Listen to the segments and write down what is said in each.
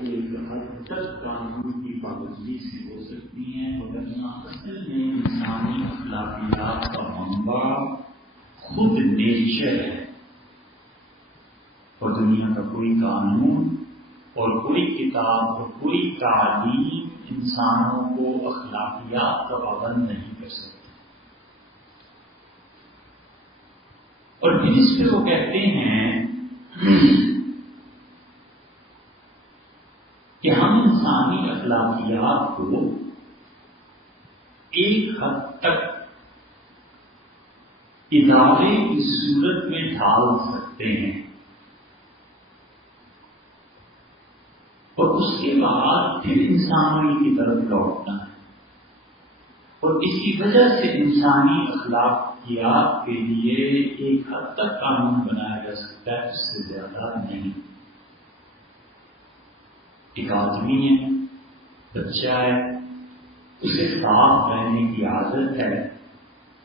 ایک حد تک قانون کی پابندی سے ہو سکتی ہیں، مگر اصل میں انسانی اخلاقیات کا منبع خود نیچر ہے، اور دنیا کا کوئی قانون اور کوئی کتاب اور کوئی تعلیم انسانوں کو اخلاقیات کا پابند نہیں کر سکتی۔ اور پھر اس پہ وہ کہتے ہیں کہ ہم انسانی اخلاقیات کو ایک حد تک ادارے کی صورت میں ڈھال سکتے ہیں، اور اس کے بعد پھر انسانوں کی طرف لوٹنا ہے، اور اسی وجہ سے انسانی اخلاقیات کے لیے ایک حد تک قانون بنایا جا سکتا ہے، اس سے زیادہ نہیں۔ ایک آدمی ہے، بچہ ہے، اسے صاف رہنے کی عادت ہے،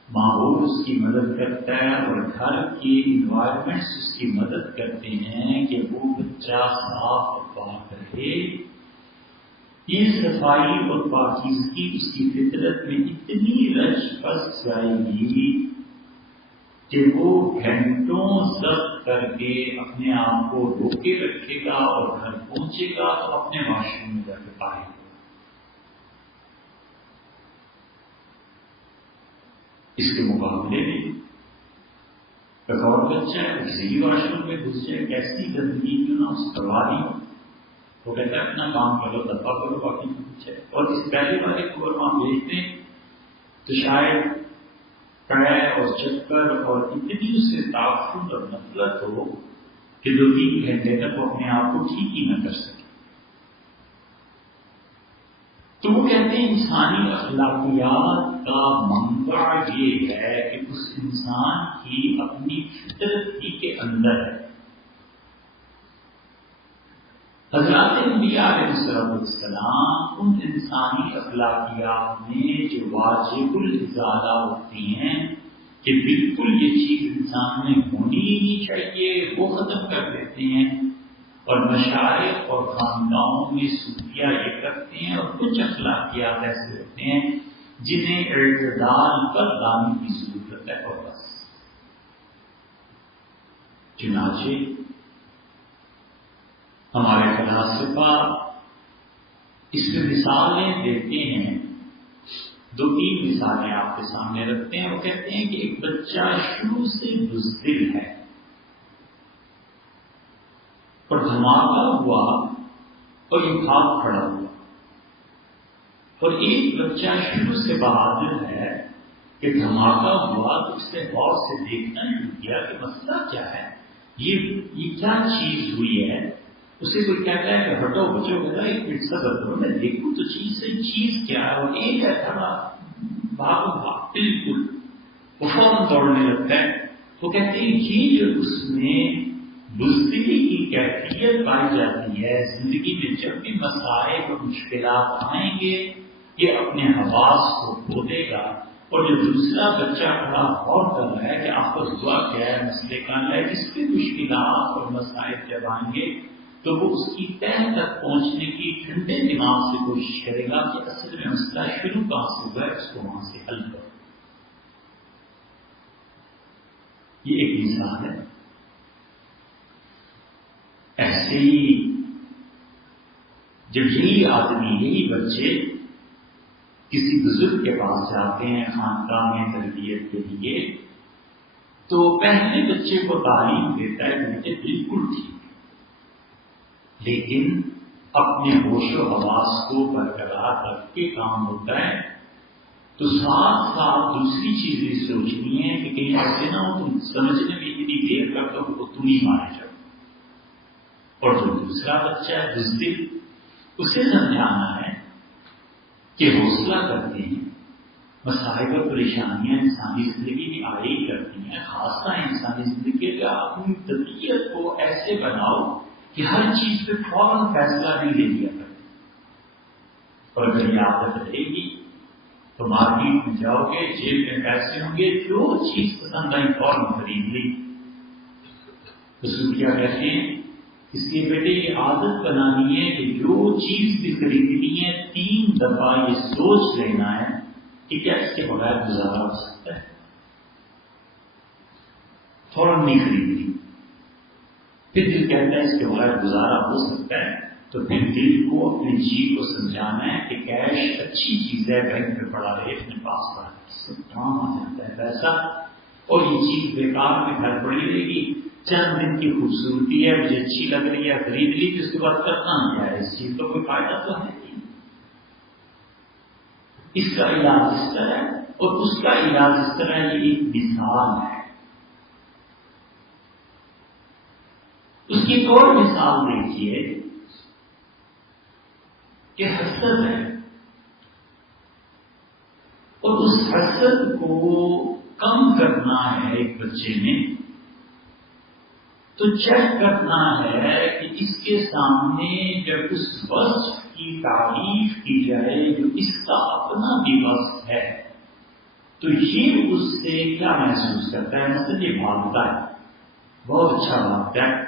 ماحول اس کی مدد کرتا ہے اور گھر کی انوائرمنٹس اس کی مدد کرتے ہیں کہ وہ بچہ صاف اور پاک رہے۔ یہ صفائی اور پاکیزگی اس کی فطرت میں اتنی رچ بس جائے گی کہ وہ گھنٹوں ضبط کر کے اپنے آپ کو روکے رکھے گا، اور گھر پہنچے گا تو اپنے واش روم میں جا کے پائے گا۔ اس کے مقابلے میں ایک اور بچہ ہے، کسی واش روم میں گھس جائے، کیسی گندگی کیوں نہ اس کروا دی، وہ کہتا ہے اپنا کام کرو، دفاع کرو، باقی کچھ ہے۔ اور اس پہلے والے کو اگر وہاں بھیجتے تو شاید کڑے اور چکر اور اتنی اس سے تعفن اور نفرت ہو کہ 2-3 گھنٹے تک وہ اپنے آپ کو ٹھیک ہی نہ کر سکے۔ تو وہ کہتے ہیں انسانی اخلاقیات کا منبع یہ ہے کہ اس انسان کی اپنی فطرت ہی کے اندر ہے۔ حضرات انبیاء علیہ السلام ان انسانی اخلاقیات میں جو واجب الازالہ ہوتی ہیں کہ بالکل یہ چیز انسان میں ہونی ہی نہیں چاہیے، وہ ختم کر دیتے ہیں، اور مشائخ اور خاندانوں میں صوفیہ یہ کرتے ہیں، اور کچھ اخلاقیات ایسے ہوتے ہیں جنہیں اعتدال پر لانے کی ضرورت ہے، اور بس۔ چنانچہ ہمارے فلاسفہ اس میں مثالیں دیتے ہیں، 2-3 مثالیں آپ کے سامنے رکھتے ہیں۔ وہ کہتے ہیں کہ ایک بچہ شروع سے بزدل ہے، اور دھماکہ ہوا اور یہ بھاگ کھڑا ہوا، اور ایک بچہ شروع سے بہادر ہے کہ دھماکہ ہوا تو اس نے غور سے دیکھنا شروع کیا کہ مسئلہ کیا ہے، یہ کیا چیز ہوئی ہے۔ اسے کوئی کہتا ہے کہ ہٹو بچو، کہتا ہے ایک منٹ صبر کرو، میں دیکھوں تو چیز کیا ہے، اور ایک ہے تھوڑا بھاگو، بالکل وہ فوراً دوڑنے لگتا ہے۔ وہ کہتے ہیں یہ جو اس میں بزدلی کی کیفیت پائی جاتی ہے، زندگی میں جب بھی مسائل اور مشکلات آئیں گے یہ اپنے حواس کو کھو دے گا، اور جو دوسرا بچہ کھڑا غور کر رہا ہے کہ آپ کا ہوا کیا ہے، مسئلے کا ہے، جس پہ مشکلات اور مسائل جب آئیں گے تو وہ اس کی تہ تک پہنچنے کی ٹھنڈے دماغ سے کوشش کرے گا کہ اصل میں مسئلہ شروع کہاں سے ہوا ہے، اس کو وہاں سے حل کرو۔ یہ ایک مثال ہے۔ ایسے ہی جب یہی آدمی، یہی بچے کسی بزرگ کے پاس جاتے ہیں خانقاہ میں تربیت کے لیے، تو پہلے بچے کو تعلیم دیتا ہے کہ مجھے بالکل ٹھیک، لیکن اپنے ہوش و حواس کو برقرار رکھ کے کام ہوتا ہے، تو ساتھ ساتھ دوسری چیز یہ سوچنی ہے کہ کہیں ایسے نہ ہو تم سمجھنے میں اتنی دیر کرتا ہو تو تم ہی مارے جاؤ۔ اور جو دوسرا بچہ ہے بزدل، اسے سمجھانا ہے کہ حوصلہ کرتے ہیں، مسائل اور پریشانیاں انسانی زندگی میں آ ہی کرتی ہیں، خاصہ انسانی زندگی کا اپنی طبیعت کو ایسے بناؤ کہ ہر چیز پہ فوراً فیصلہ نہیں لے لیا کرتے، اور اگر یہ عادت رہے گی تو مارکیٹ میں جاؤ گے، جیب میں پیسے ہوں گے، جو چیز پسند آئی فوراً خرید لی۔ تو کیا کہتے ہیں اس لیے بیٹے یہ عادت بنانی ہے کہ جو چیز بھی خریدنی ہے 3 دفعہ یہ سوچ لینا ہے کہ کیا اس کے بغیر گزارا ہو سکتا ہے. فوراً نہیں خریدنی. پھر دل کہتا ہے اس کے بغیر گزارا ہو سکتا ہے، تو پھر دل کو اپنے جی کو سمجھانا ہے کہ کیش اچھی چیز ہے، بینک میں پڑا رہے، اپنے پاس پڑا رہے، سب کام آ جاتا ہے پیسہ، اور یہ چیز بیکار میں گھر پڑی رہے گی. چند دن کی خوبصورتی ہے، مجھے اچھی لگ رہی ہے، خرید لی، تو اس کے بعد کرنا کیا ہے؟ اس چیز کا کوئی فائدہ تو ہے نہیں. اس کا علاج اس طرح ہے اور اس کا علاج اس طرح. یہ ایک مثال ہے. اس کی ایک اور مثال دیکھیے کہ حسد ہے، اور اس حسد کو کم کرنا ہے ایک بچے میں، تو چیک کرنا ہے کہ اس کے سامنے جب اس وصف کی تعریف کی جائے جو اس کا اپنا بھی وصف ہے، تو یہ اس سے کیا محسوس کرتا ہے؟ مثلا یہ بھاگتا ہے، بہت اچھا بھاگتا ہے،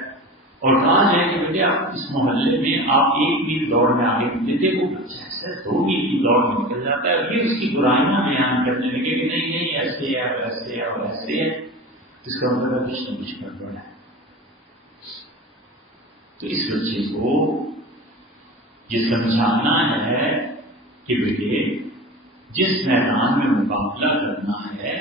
اور کہا جائے کہ بیٹے آپ اس محلے میں آپ 1 میل دوڑ میں آگے نکلے تھے، وہ بچہ ایسا 2 میل کی دوڑ میں نکل جاتا ہے، اور یہ اس کی برائیاں بیان کرنے لگے کہ نہیں ایسے ہے اور ایسے ہے اور ایسے ہے. اس کا مطلب کچھ نہ کچھ گڑبڑ ہے. تو اس بچے کو یہ سمجھانا ہے کہ بیٹے جس میدان میں مقابلہ کرنا ہے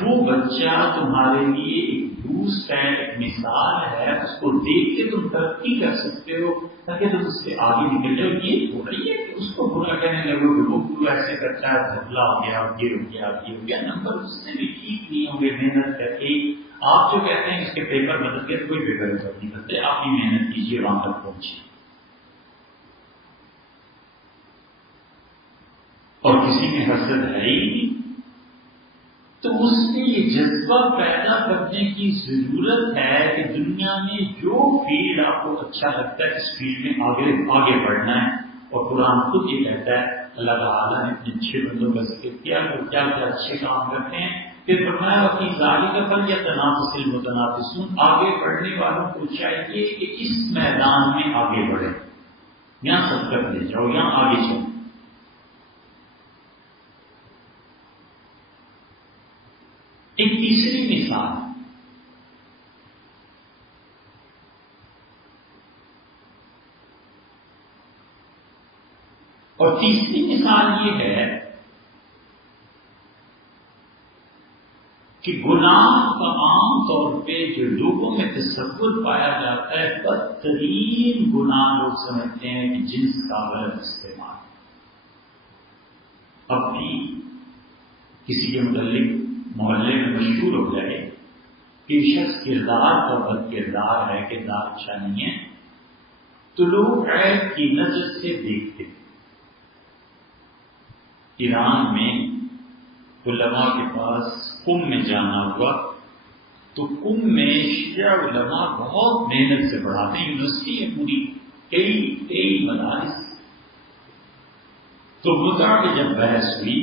وہ بچہ تمہارے لیے ایک دوست ہے، ایک مثال ہے، اس کو دیکھ کے تم ترقی کر سکتے ہو تاکہ تم اس سے آگے نکل جاؤ. یہ تھوڑی ہے کہ اس کو برا کہنے لگو کہ وہ ایسے کرتا ہے، دھبلا ہو گیا، یہ ہو گیا، یہ ہو گیا. نمبر اس سے بھی ٹھیک نہیں ہوں گے محنت کر کے. آپ جو کہتے ہیں اس کے پیپر بدل کے، کوئی پیپر بدل نہیں کرتے. آپ بھی محنت کیجیے، وہاں تک پہنچیے. اور کسی میں حسد ہے ہی نہیں تو اس میں یہ جذبہ پیدا کرنے کی ضرورت ہے کہ دنیا میں جو فیلڈ آپ کو اچھا لگتا ہے اس فیلڈ میں آگے بڑھنا ہے. اور قرآن خود یہ کہتا ہے، اللہ تعالیٰ نے اپنے اچھے بندوں کا ذکر کیا اور کیا کیا اچھے کام کرتے ہیں. پھر فرمایا اپنی ذالی کا پھل یا تنافس المتنافسون، آگے بڑھنے والوں کو چاہیے کہ اس میدان میں آگے بڑھے، یہاں سبقت لے جاؤ، یہاں آگے چلو. ایک تیسری مثال، اور تیسری مثال یہ ہے کہ گناہ کا عام طور پہ جو لوگوں میں تصور پایا جاتا ہے، بدترین گناہ لوگ سمجھتے ہیں کہ جنس کا غلط استعمال. اب بھی کسی کے متعلق محلے میں مشہور ہو جائے کہ شخص کردار کا بد کردار ہے، کردار اچھا نہیں ہے، تو لوگ عیب کی نظر سے دیکھتے. ایران میں علماء کے پاس قم میں جانا ہوا تو قم میں شیعہ علماء بہت محنت سے پڑھاتے ہیں، یونیورسٹی ہے پوری، کئی مدارس. تو مدعا کی جب بحث ہوئی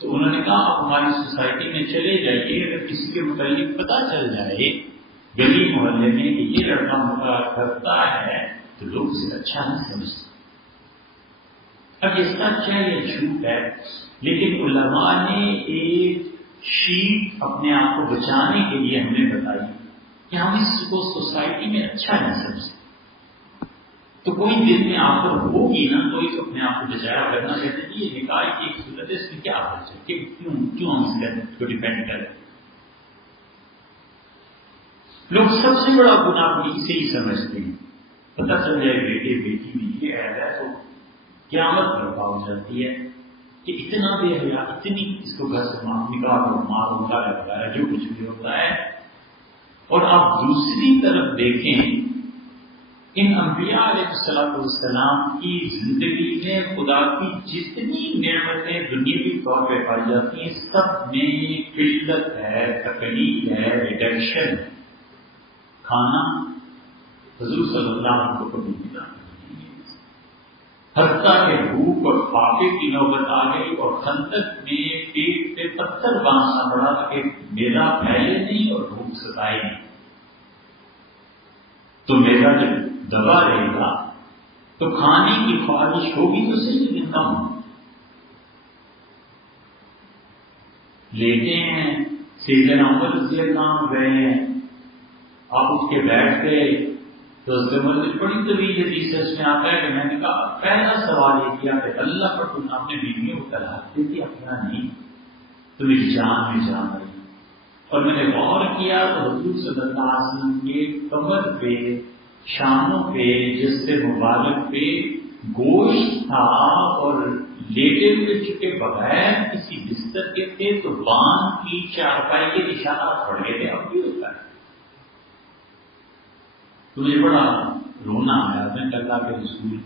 تو انہوں نے کہا آپ ہماری سوسائٹی میں چلے جائیے، اگر کسی کے متعلق پتہ چل جائے گلی محلے میں کہ یہ لڑکا مدعا کرتا ہے تو لوگ اسے اچھا نہیں سمجھتے. اب یہ سچ ہے یا جھوٹ ہے، لیکن علماء نے ایک شیٹ اپنے آپ کو بچانے کے لیے ہمیں بتائی کہ ہم اس کو سوسائٹی میں اچھا نہیں سمجھتے. تو کوئی دل میں آفر ہوگی نا تو اس اپنے آپ کو بچایا کرنا چاہتے ہیں. یہ نکاح کی ایک صورت ہے، اس میں کیا حرج ہے کہ کیوں ہم اس کو ڈیپینڈ کریں. لوگ سب سے بڑا گناہ اسے ہی سمجھتے ہیں. پتہ چل جائے بیٹے بیٹی میں یہ ہے تو قیامت برپا ہو جاتی ہے کہ اتنا بے حیا، اتنی اس کو گھر سے نکاح اور مار وغیرہ جو کچھ بھی ہوتا ہے. اور آپ دوسری طرف دیکھیں ان انبیاء علیہ السلام کی زندگی میں خدا کی جتنی نعمتیں دنیاوی طور پہ پائی جاتی ہیں سب میں قلت ہے، تکلیف ہے، ریڈکشن. کھانا حضور صلی اللہ علیہ وسلم کو کبھی ملا، حتیٰ کہ بھوک اور فاقے کی نوبت آ گئی اور خندق میں پیٹ پہ پتھر باندھنا پڑا کہ میرا پھیلے نہیں اور بھوک ستائے نہیں. تو میرا جب دبا رہے گا تو کھانے کی خواہش ہوگی تو صرف دن کم لیتے ہیں. سیدنا عمر رضی اللہ عنہ گئے ہیں, آپ اٹھ کے بیٹھ گئے تو اس کے مطلب بڑی طویل حدیث ہے, اس میں آتا ہے کہ میں نے کہا پہلا سوال یہ کیا کہ اللہ پر تم اپنے بیویوں کو طلاق دے دیا, اپنا نہیں تو میری جان میں جان آئی. اور میں نے غور کیا تو حضور صلی اللہ علیہ وسلم کے کمر پہ, شانوں پہ, جسے مبارک پہ گوشت تھا اور لیٹے ہوئے چکے بغیر کسی بستر کے تھے تو بان کی چارپائی کے نشانات پڑ گئے تھے. اب بھی ہوتا ہے. تو مجھے بڑا رونا آیا. میں اللہ کے رسول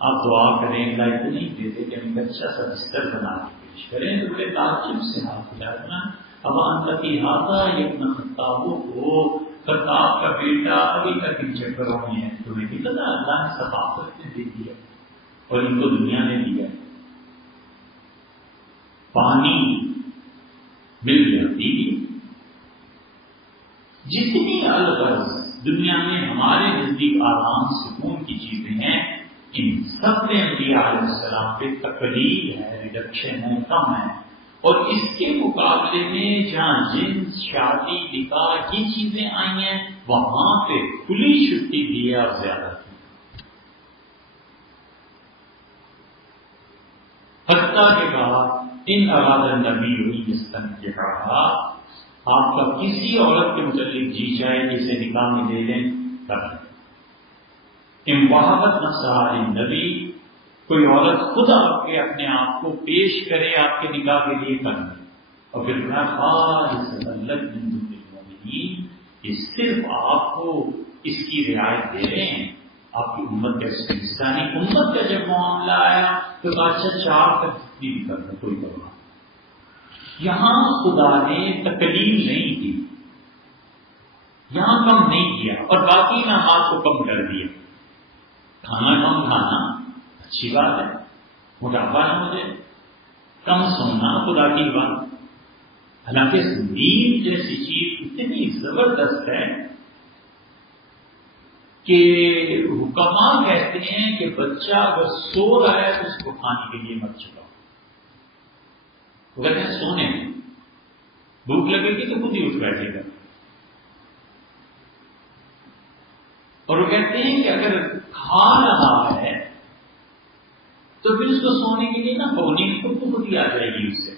آپ دعا کریں, اللہ اتنے نہیں دیتے کہ ہم اچھا سا بستر بنا کے پیش کریں تو بڑے تعجب سے ہاتھ اٹھانا. اب انت کی ہاتھا یہ اپنا خطابوں کو, خطاب کا بیٹا ابھی تک ان چکروں میں ہے. تمہیں نہیں پتا اللہ نے ثقافت میں دے دیا اور ان کو دنیا نے دیا. پانی مل جاتی, جتنی الغرض دنیا میں ہمارے نزدیک آرام سکون کی چیزیں ہیں ان سب میں انبیاء علیہ السلام پہ تقلیل ہے, ریڈکشن ہے, کم ہے. اور اس کے مقابلے میں جہاں جنس, شادی, نکاح کی چیزیں آئی ہیں وہاں پہ کھلی چھٹی دی ہے اور زیادہ کی. حتیٰ کے بعد ان اراد النبی ہوئی جسن کے کہا آپ کا کسی عورت کے متعلق جی چاہے جسے نکاح میں لے لیں کر لیں. امواہبت نفسہ نبی, کوئی عورت خود آپ کے اپنے آپ کو پیش کرے آپ کے نکاح کے لیے کر لیں. اور پھر یہ صرف آپ کو اس کی رعایت دے رہے ہیں, آپ کی امت کا حصہ نہیں. امت کا جب معاملہ آیا تو اچھا 4 تک جتنی بھی کرنا کوئی پرواہ. یہاں خدا نے تکلیف نہیں کی, یہاں کم نہیں کیا اور باقی نماز کو کم کر دیا. کھانا کم کھانا اچھی بات ہے, موٹاپا نہ ہو جائے, کم سونا خدا کی بات. حالانکہ نیند جیسی چیز اتنی زبردست ہے کہ حکما کہتے ہیں کہ بچہ اگر سو رہا ہے تو اس کو کھانے کے لیے مت چکاؤ. وہ کہتے ہیں سونے میں بھوک لگے گی تو خود ہی اٹھ بیٹھے گا. اور وہ کہتے ہیں کہ اگر کھا رہا ہے تو پھر اس کو سونے کے لیے نہ پونی خود ہی آ جائے گی اس سے.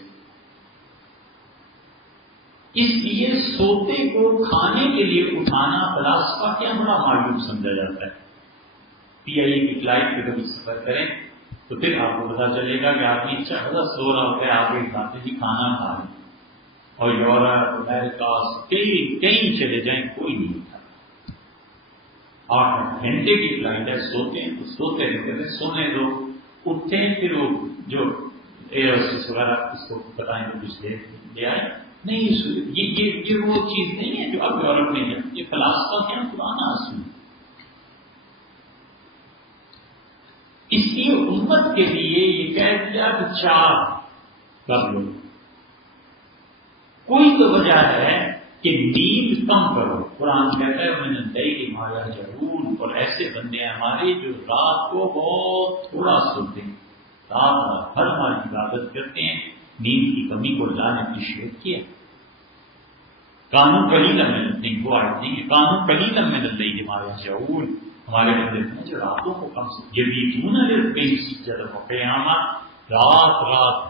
اس لیے سوتے کو کھانے کے لیے اٹھانا فلاسفہ کیا بڑا معلوم سمجھا جاتا ہے. پی آئی اے کی فلائٹ پہ کبھی سفر کریں تو پھر آپ کو پتا چلے گا کہ آدمی چڑھا سو رہا ہوتا ہے, آپ ایک کھاتے ہی کھانا کھا رہے ہیں. اور یورپ, امریکہ کہیں چلے جائیں کوئی نہیں اٹھا. 8 گھنٹے کی فلائٹ ہے, سوتے ہیں تو سوتے رہتے ہیں, سونے دو. اٹھتے ہیں پھر وہ جو ایئر ہوسٹس وغیرہ اس کو بتائیں گے کچھ دے آئے نہیں. یہ وہ چیز نہیں ہے جو اب یورپ میں ہے. یہ فلاسفہ کیا پرانا اصول. اس لیے امت کے لیے یہ کہہ دیا کہ 4 کر لو. کوئی تو وجہ ہے کہ نیند کم کرو. قرآن کہتا ہے میں نے دئی مایا ضرور. اور ایسے بندے ہیں ہمارے جو رات کو بہت تھوڑا سوتے ہیں, رات بھر ہماری عبادت کرتے ہیں, نیند کی کمی کو اللہ نے اپریشیٹ کیا. قانون قلیلا من الليل, وہ آیت نہیں ہے قانون قلیلا من الليل ما يهجعون. ہمارے بندے ہیں جو راتوں کو کم سے یبیتون للقیام سجدا وقیاما, رات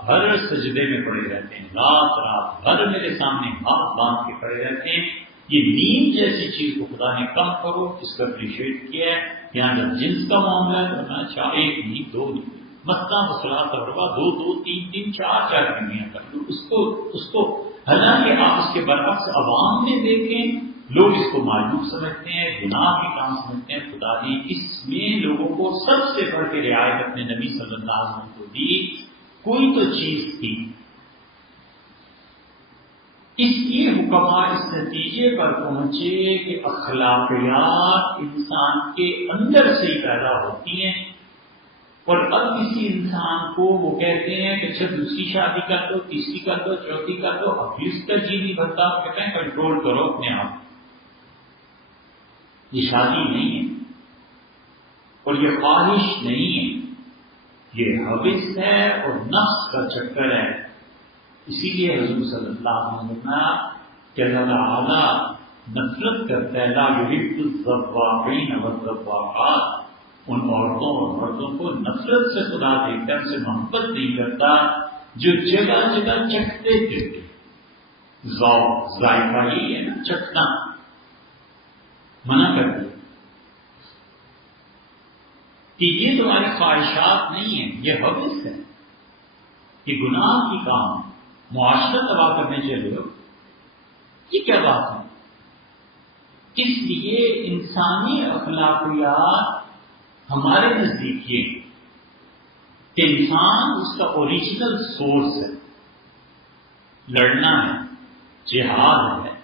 بھر سجدے میں پڑے رہتے ہیں, رات بھر میرے سامنے ہاتھ باندھ کے پڑے رہتے ہیں. یہ نیند جیسی چیز کو خدا نے کم کرو, اس کا اپریشیٹ کیا ہے. یہاں جب جنس کا معاملہ ہے تو اچھا 1 نہیں 2 نہیں, مثلا وصلاۃ تربا 2 2 3 3 4 بیویاں کر لو. اس کو حالانکہ آپ اس کے برعکس عوام میں دیکھیں لوگ اس کو معلوم سمجھتے ہیں, گناہ کی کام سمجھتے ہیں. خدا نے اس میں لوگوں کو سب سے بڑھ کے رعایت اپنے نبی صلی اللہ علیہ وسلم کو دی. کوئی تو چیز تھی. اس لیے حکما اس نتیجے پر پہنچے کہ اخلاقیات انسان کے اندر سے ہی پیدا ہوتی ہیں. اور اب کسی انسان کو وہ کہتے ہیں کہ اچھا دوسری شادی کر دو, تیسری کر دو, چوتھی کر دو, اب بھی اس کا جی نہیں بھرتا. کہتے ہیں کنٹرول کرو اپنے آپ. یہ شادی نہیں ہے اور یہ خواہش نہیں ہے، یہ حوث ہے اور نفس کا چکر ہے۔ اسی لیے حضور صلی اللہ علیہ وسلم نے فرمایا کہ اللہ تعالیٰ نفرت کرتا ہے، لا یحب الذواقین والذواقات، ان عورتوں اور مردوں کو نفرت سے خدا دیکھتا ہے، ان سے محبت نہیں کرتا جو جگہ جگہ چکھتے پھرتے۔ ذوق ذائقہ ہی ہے نا، چکھنا، منع کر دیا کہ یہ تمہاری خواہشات نہیں ہیں، یہ حوث ہے، یہ گناہ کی کام، معاشرہ تباہ کرنے چلے ہو، یہ کیا بات ہے؟ اس لیے انسانی اخلاقیات ہمارے نزدیک یہ کہ انسان اس کا اوریجنل سورس ہے، لڑنا ہے، جہاد ہے۔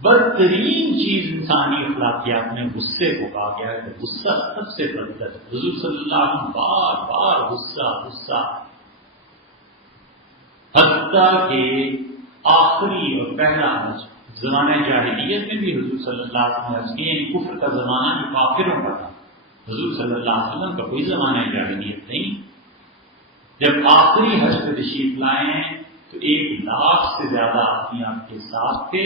بدترین چیز انسانی اخلاقیات میں غصے کو کہا گیا ہے کہ غصہ سب سے بدتر ہے۔ حضور صلی اللہ علیہ وسلم بار بار غصہ حتیٰ کہ آخری اور پہلا حج زمانہ جاہلیت میں بھی حضور صلی اللہ علیہ وسلم نے کفر کا زمانہ جو کافروں کا تھا، حضور صلی اللہ علیہ وسلم کا کوئی زمانہ جاہلیت نہیں۔ جب آخری حج پہ تشریف لائے ہیں تو 1,00,000 سے زیادہ آدمی آپ کے ساتھ تھے،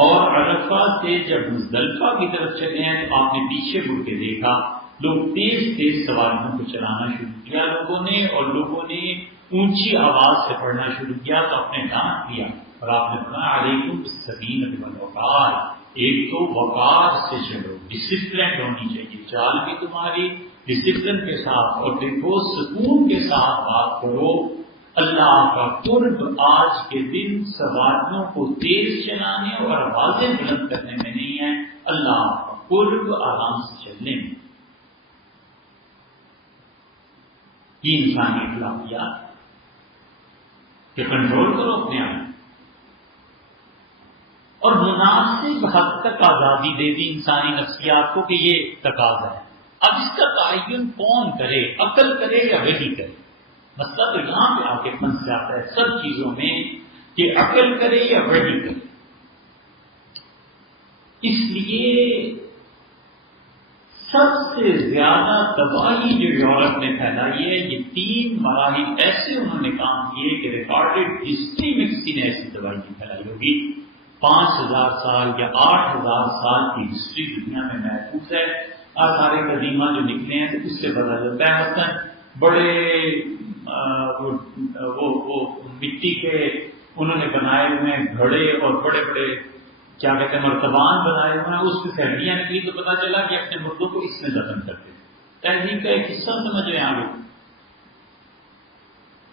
اور عرفہ سے جب مزدلفہ کی طرف چلے ہیں تو آپ نے پیچھے مڑ کے دیکھا، لوگ تیز تیز سواریوں کو چلانا شروع کیا لوگوں نے، اور لوگوں نے اونچی آواز سے پڑھنا شروع کیا تو اپنے ڈانٹ لیا، اور آپ نے کہا علیکم بالسکینۃ والوقار، ایک تو وقار سے چلو، ڈسپلن ہونی چاہیے، چال بھی تمہاری ڈسپلن کے ساتھ، اور دیکھو سکون کے ساتھ بات کرو۔ اللہ کا قرب آج کے دن سواریوں کو تیز چلانے اور آوازیں بلند کرنے میں نہیں ہے، اللہ کا قرب آرام سے چلنے میں۔ یہ انسانی اخلاقیات کہ کنٹرول کرو اپنے آپ، اور مناسب حد تک آزادی دے دی انسانی نفسیات کو کہ یہ تقاضا ہے۔ اب اس کا تعین کون کرے، عقل کرے یا وحی کرے؟ مسئلہ تو یہاں پہ آ کے پھنس جاتا ہے سب چیزوں میں کہ عقل کرے یا وحی کرے۔ اس لیے سب سے زیادہ تباہی جو یورپ نے پھیلائی ہے، یہ 3 مراحل ایسے انہوں نے کام کیے کہ ریکارڈڈ ہسٹری میں کسی نے ایسی تباہی نہیں پھیلائی ہوگی۔ 5,000 سال یا 8,000 سال کی ہسٹری دنیا میں محفوظ ہے، آثار قدیمہ جو نکلے ہیں تو اس سے پتا چلتا ہے۔ مثلا بڑے وہ مٹی کے انہوں نے بنائے ہوئے گھڑے اور بڑے بڑے کیا کہتے ہیں مرتبان بنائے ہوئے ہیں، اس پہ ہڈیاں نکلی تو پتا چلا کہ اپنے مردوں کو اس میں دفن کرتے۔ تہذیب کا ایک حصہ سمجھ رہے ہیں آگے،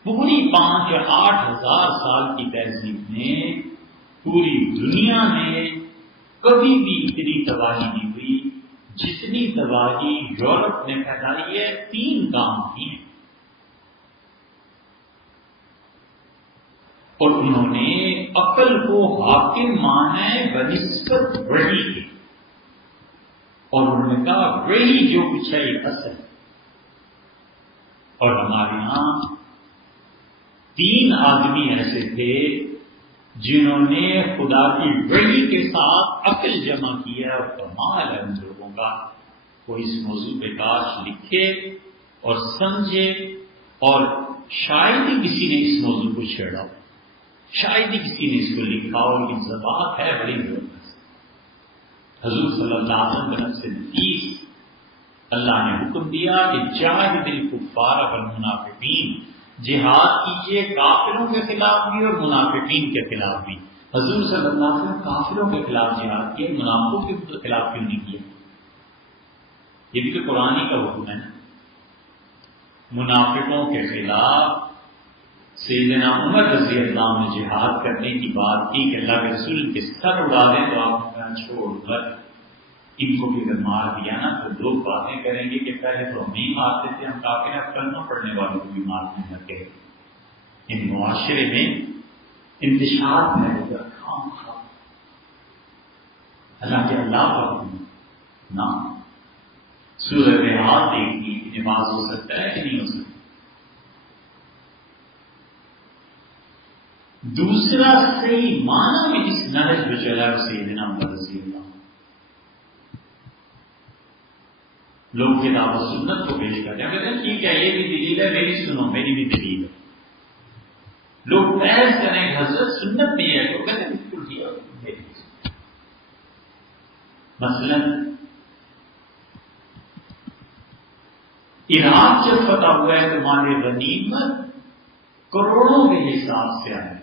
پوری 5 یا 8,000 سال کی تہذیب میں پوری دنیا میں کبھی بھی اتنی تباہی نہیں ہوئی جتنی تباہی یورپ نے پھیلائی ہے۔ 3 کام کیے، اور انہوں نے عقل کو حاکم مانا ہے بنسبت وحی کے، اور انہوں نے کہا وحی جو کچھ ہے یہ اصل ہے۔ اور ہمارے یہاں 3 آدمی ایسے تھے جنہوں نے خدا کی وحی کے ساتھ عقل جمع کیا، اور کمال ہے ان لوگوں کا۔ وہ اس موضوع پہ کاش لکھے اور سمجھے، اور شاید ہی کسی نے اس موضوع کو چھیڑا ہو، شاید ہی کسی نے اس کو لکھا ہو، ان کی زبان ہے بڑی زبردست۔ حضور صلی اللہ علیہ وسلم کے نفس نفیس اللہ نے حکم دیا کہ جاہد الکفار والمنافقین، جہاد کیجیے کافروں کے خلاف بھی اور منافقین کے خلاف بھی۔ حضور صلی اللہ علیہ وسلم کافروں کے خلاف جہاد کیا، منافقوں کے خلاف کیوں نہیں کیا؟ یہ بھی تو قرآن ہی کا حکم ہے نا۔ منافقوں کے خلاف سیدنا عمر رضی اللہ عنہ نے جہاد کرنے کی بات کی کہ اللہ کے رسول کے سر اڑا دیں، تو آپ نے کہا چھوڑ کر ان کو بھی اگر مار دیا نا تو لوگ باتیں کریں گے کہ پہلے تو ہم نہیں مارتے تھے، ہم کافی اب کلمہ پڑھنے والوں کو بھی مارنے لگے۔ ان معاشرے میں انتشار پھیلے گا، خام خواہ حالانکہ اللہ کا حکم نہ۔ سورہ رعد دیکھیے کہ نماز ہو سکتا ہے کہ نہیں ہو سکتا۔ دوسرا صحیح معنی میں جس نہج پہ چلا ہے سیدنا عمر رضی اللہ، لوگ کتاب و سنت کو پیش کرتے ہیں، کہتے ہیں ٹھیک ہے یہ بھی دلیل ہے، میری سنو، میری بھی دلیل ہے. لوگ بحث کریں حضرت سنت نہیں ہے تو کہتے ہیں بالکل ٹھیک ہے. مثلا عراق جب فتح ہوا ہے تو مال غنیمت کروڑوں کے حساب سے آئے.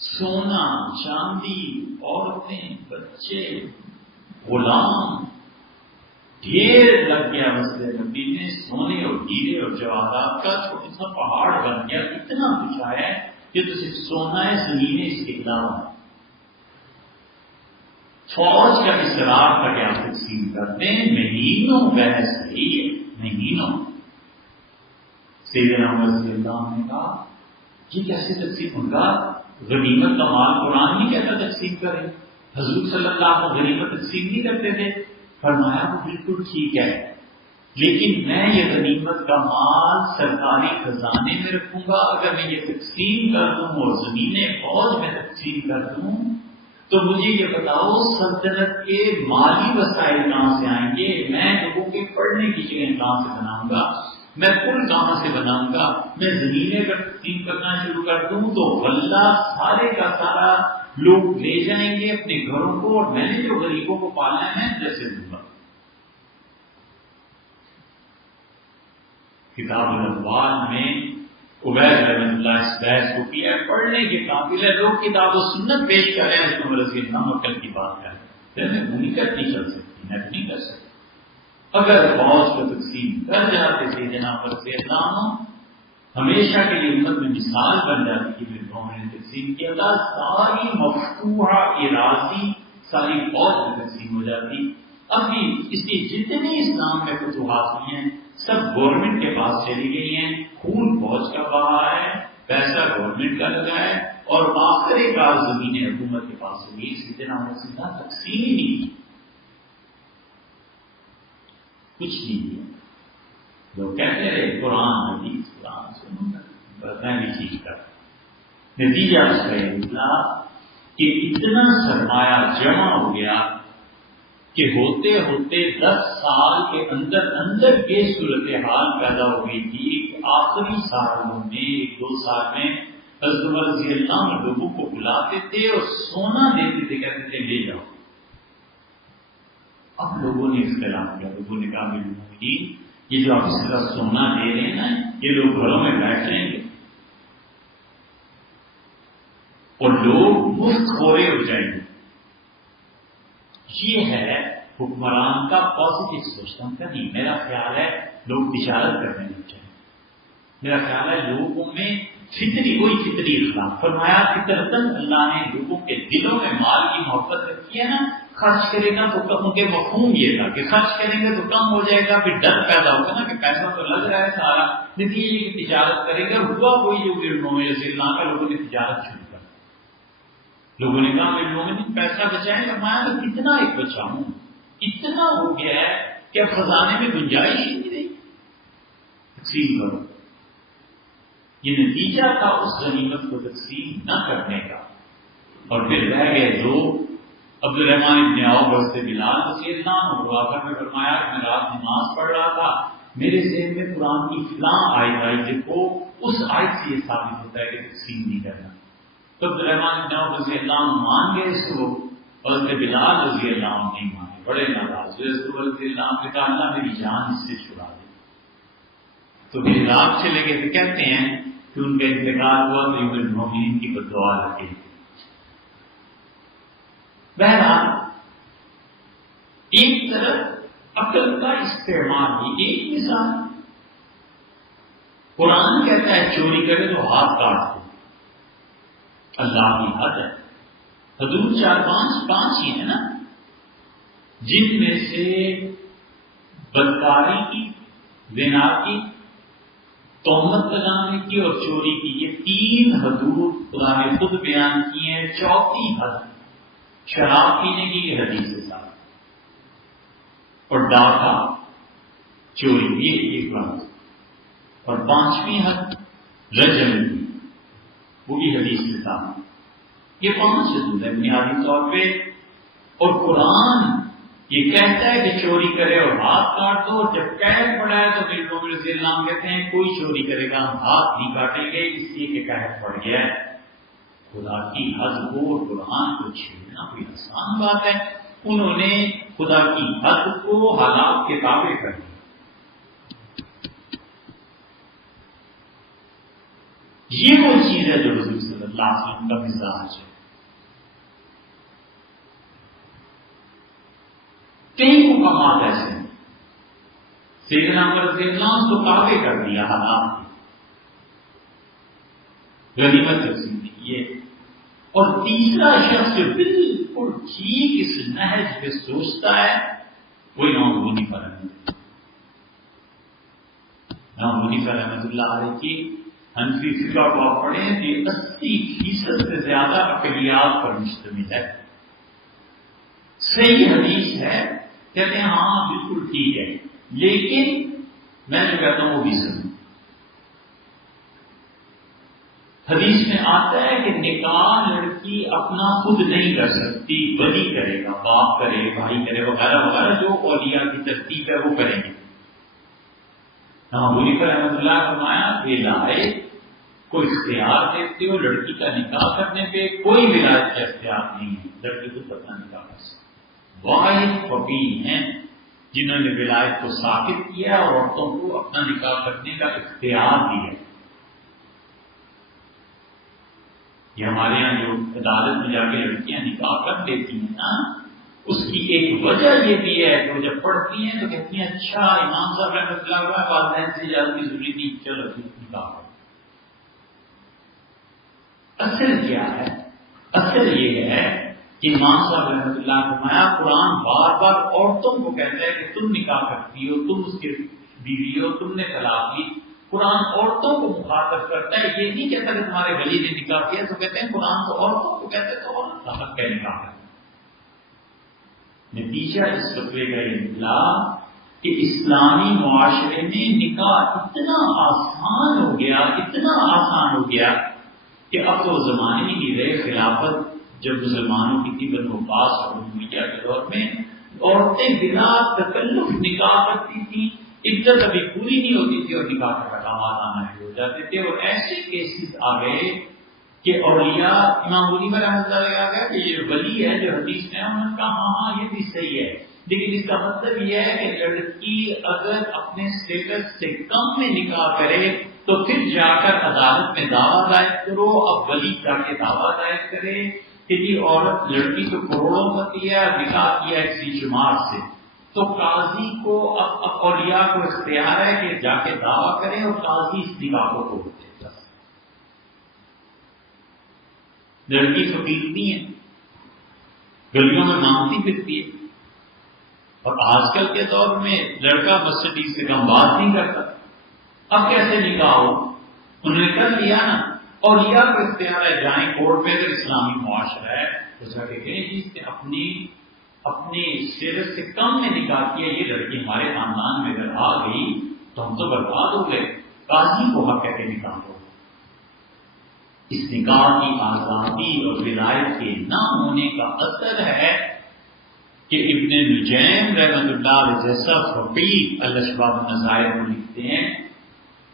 سونا چاندی عورتیں بچے غلام ڈھیر لگ گیا. مسجد نبی میں سونے اور ہیرے اور جواہرات کا چھوٹا سا پہاڑ بن گیا. اتنا کچھ آیا ہے کہ تو صرف سونا ہے، زمینیں اس کے علاوہ. فوج کا اصرار تھا کہ آپ تقسیم کرتے ہیں. مہینوں بحث رہی ہے، مہینوں. سیدنا عمر رضی اللہ عنہ نے کہا یہ کیسے تقسیم ہوگا؟ غنیمت کا مال قرآن نہیں کہتا تقسیم کرے. حضور صلی اللہ علیہ وسلم غنیمت تقسیم نہیں کرتے تھے. فرمایا وہ بالکل ٹھیک ہے، لیکن میں یہ غنیمت کا مال سرکاری خزانے میں رکھوں گا. اگر میں یہ تقسیم کر دوں اور زمینیں فوج میں تقسیم کر دوں تو مجھے یہ بتاؤ سلطنت کے مالی وسائل کہاں سے آئیں گے؟ میں لوگوں کے پڑھنے کی جگہ کہاں سے بناؤں گا؟ میں پل کہاں سے بناؤں گا؟ میں زمینیں اگر تقسیم کرنا شروع کر دوں تو غلہ سارے کا سارا لوگ لے جائیں گے اپنے گھروں کو، اور میں نے جو غریبوں کو پالنا ہے میں جیسے دوں گا. کتاب الاموال میں عبید رحمۃ اللہ اس بحث کو کیا ہے. پڑھنے کے قابل ہے. لوگ کتاب و سنت پیش کر رہے ہیں. اس میں رضی اللہ عنہ کل کی بات کر رہے ہیں. منکر نہیں چل سکتی، میں نہیں کر سکتا. اگر فوج کو تقسیم کر جاتے تھے جناب رضی اللہ عنہ ہمیشہ کے لیے امت میں مثال بن جاتی کہ میرے قوم نے تقسیم کیا تھا. ساری مفتوحہ اراضی ساری فوج میں تقسیم ہو جاتی. اب بھی اس کی جتنی اسلام میں فتوحات ہوئی ہیں سب گورنمنٹ کے پاس چلی گئی ہیں. خون فوج کا بہا ہے، پیسہ گورنمنٹ کا لگا ہے، اور آخری کار زمینیں حکومت کے پاس ہوئی. اسی طرح مسئلہ تقسیم ہی نہیں کی، کچھ نہیں کیا. لوگ کہتے رہے قرآن حدیث قرآن سننا بھی چیز کا. نتیجہ اس کا یہ نکلا کہ اتنا سرمایہ جمع ہو گیا کہ ہوتے ہوتے 10 سال کے اندر اندر یہ صورتحال پیدا ہو گئی تھی کہ آخری سالوں میں 1-2 سال میں حضرت عمر رضی اللہ عنہ لوگوں کو بلاتے تھے اور سونا دیتے تھے، کہتے تھے لے جاؤ. اب لوگوں نے اختلاف کیا. لوگوں نے کہا بالکل یہ جو آپ اس طرح سونا دے رہے ہیں نا یہ لوگ گھروں میں بیٹھ جائیں گے اور لوگ مفت خورے ہو جائیں گے. یہ ہے حکمران کا پازیٹو سوچنا کا نہیں. میرا خیال ہے لوگ تجارت کرنے لگ جائیں. میرا خیال ہے لوگوں میں فطری اخلاق. فرمایا فطرتاً اللہ نے لوگوں کے دلوں میں مال کی محبت رکھی ہے نا. خرچ کرے گا تو ان کے مفہوم یہ تھا کہ خرچ کریں گے تو کم ہو جائے گا. پھر ڈر پیدا ہوگا نا کہ پیسہ تو لگ رہا ہے سارا. نتیجے کی تجارت کرے گا. ہوا وہی جو رضی اللہ کا لوگوں نے تجارت شروع کر. لوگوں نے کہا میرے لوگوں نے پیسہ بچائیں. فرمایا تو کتنا ایک بچاؤں؟ اتنا ہو گیا ہے کہ اب خزانے میں گنجائش ہی نہیں رہی. تقسیم کرو. یہ نتیجہ تھا اس غنیمت کو تقسیم نہ کرنے کا. اور پھر رہ گئے لوگ. عبد الرحمن ابن عوف سے بلال رضی اللہ عنہ ہوا کر میں فرمایا کہ میں رات نماز پڑھ رہا تھا میرے ذہن میں قرآن کی فلاں آیت آئی. دیکھو اس آیت سے یہ ثابت ہوتا ہے کہ تقسیم نہیں کرنا. تو عبد الرحمن ابن عوف رضی اللہ عنہ مان گئے اس کو، اور بلال رضی اللہ عنہ نہیں مانے. بڑے ناراض ہوئے. رضی اللہ عنہ نے کہا اللہ میری جان اس سے چھڑا دے. تو پھر عراق چلے گئے تو کہتے ہیں کہ ان کا انتقال ہوا تو المومنین کی بددعا لگی. بہرحال ایک طرف عقل کا استعمال کی ایک مثال. قرآن کہتا ہے چوری کرے تو ہاتھ کاٹ دو. اللہ کی حد ہے. حدود 4-5 ہی ہے نا، جن میں سے بدکاری کی، زنا کی، تہمت لگانے کی اور چوری کی، یہ 3 حدود خدا نے خود بیان کی ہیں. 4تھی حد شراب پینے کی یہ حدیث کے ساتھ، اور ڈاکہ چوری یہ ایک بات، اور 5ویں حد رجم وہ بھی حدیث کے ساتھ. یہ 5 حدود ہے بنیادی طور پہ. اور قرآن یہ کہتا ہے کہ چوری کرے اور ہاتھ کاٹ دو، جب قید پڑا ہے تو پھر لوگ رضی اللہ عنہ کہتے ہیں کوئی چوری کرے گا ہم ہاتھ نہیں کاٹیں گے، اس لیے کہ قید پڑ گیا ہے۔ خدا کی حد کو قرآن کو چھیڑنا کوئی آسان بات ہے؟ انہوں نے خدا کی حد کو حالات کے تابع کر دیا۔ یہ وہ چیز ہے جو حضور صلی اللہ علیہ وسلم کا مزاج ہے۔ کئی مقامات ایسے ہیں، سیدنا عمر رضی اللہ عنہ کو تابع کر دیا حالات نے، غنیمت تقسیم کی ہے۔ اور تیسرا شخص جو بالکل ٹھیک اس نہج پہ سوچتا ہے وہ امام ابو حنیفہ رحمۃ اللہ علیہ کی حنفی فقہ کو آپ پڑھیں تو یہ 80% سے زیادہ عقلیات پر مشتمل ہے۔ صحیح حدیث ہے، کہتے ہیں ہاں بالکل ٹھیک ہے، لیکن میں جو کہتا ہوں وہ بھی سنوں۔ حدیث میں آتا ہے کہ نکاح لڑکی اپنا خود نہیں کر سکتی، ولی کرے گا، باپ کرے، بھائی کرے، وغیرہ وغیرہ جو اولیاء کی ترتیب ہے وہ کریں گے۔ ابو حنیفہ رحمۃ اللہ فرمایا کہ لائے کو اختیار دیتے ہو لڑکی کا نکاح کرنے پہ، کوئی ولایت کا اختیار نہیں ہے، لڑکی کو اپنا نکاح کر سکتی۔ واحد فقیہ ہیں جنہوں نے ولایت کو ثابت کیا اور عورتوں کو اپنا نکاح کرنے کا اختیار دیا۔ یہ ہمارے یہاں جو عدالت میں جا کے لڑکیاں نکاح کر دیتی ہیں نا، اس کی ایک وجہ یہ بھی ہے کہ وہ جب پڑھتی ہیں تو کہتی ہیں اچھا امام صاحب رحمۃ اللہ علیہ والدین سے اجازت کی ضروری نہیں، چلو نکاح کرو۔ اصل کیا ہے؟ اصل یہ ہے کہ امام صاحب رحمۃ اللہ نے فرمایا قرآن بار بار عورتوں کو کہتا ہے کہ تم نکاح کرتی ہو، تم اس کی بیوی ہو، تم نے طلاق دی۔ قرآن عورتوں کو مخاطب کرتا ہے، یہ نہیں کہتا کہ تمہارے ولی نے نکاح کیا، تو کہتے ہیں قرآن تو عورتوں کو کہتا ہے تو عورت کا حق ہے نکاح کرنا۔ نتیجہ اس فتوے کا یہ نکلا کہ اسلامی معاشرے میں نکاح اتنا آسان ہو گیا، اتنا آسان ہو گیا کہ اب تو زمانے ہی نہیں رہے۔ خلافت جب مسلمانوں کی تھی بنو عباس اور امیہ کے دور میں عورتیں بلا تکلف نکاح کرتی تھیں، عدت ابھی پوری نہیں ہوتی تھی اور نکاح کا احکامات آنا شروع ہو جاتے تھے۔ اور ایسے کیسز آ گئے کہ اولیاء امام ابو حنیفہ رحمۃ اللہ علیہ آ گیا کہ یہ ولی ہے جو حدیث میں انہوں نے کہا ہاں ہاں یہ بھی صحیح ہے، لیکن اس کا مطلب یہ ہے کہ لڑکی اگر اپنے اسٹیٹس سے کم میں نکاح کرے تو پھر جا کر عدالت میں دعویٰ دائر کرو۔ اب ولی جا کے دعویٰ دائر کرے کہ یہ عورت لڑکی تو کروڑوں پتی ہے، نکاح کیا کسی شمار سے، تو قاضی کو اب اولیاء کو اختیار ہے کہ جا کے دعویٰ کرے اور قاضی اس نکاح کو توڑ دے۔ لڑکی فقیر نہیں ہے، گلیوں میں مانگتی پھرتی ہے، اور آج کل کے دور میں لڑکا مرسیڈیز سے کم بات نہیں کرتا۔ اب کیسے نکاح ہو؟ انہوں نے کر لیا نا، اولیاء کو اختیار ہے، جائیں کورٹ پہ، اگر اسلامی معاشرہ ہے تو جا کے کہیں جس نے اپنی اسٹیٹس سے کم میں نکاح کیا، یہ لڑکی ہمارے خاندان میں اگر آ گئی تو ہم تو برباد ہو گئے۔ قاضی کو حق کہتے نکاح ہو۔ اس نکاح کی آزادی اور ولایت کے نہ ہونے کا اثر ہے کہ ابن نجیم رحمۃ اللہ علیہ جیسا فقیہ الاشباب النظائر کو لکھتے ہیں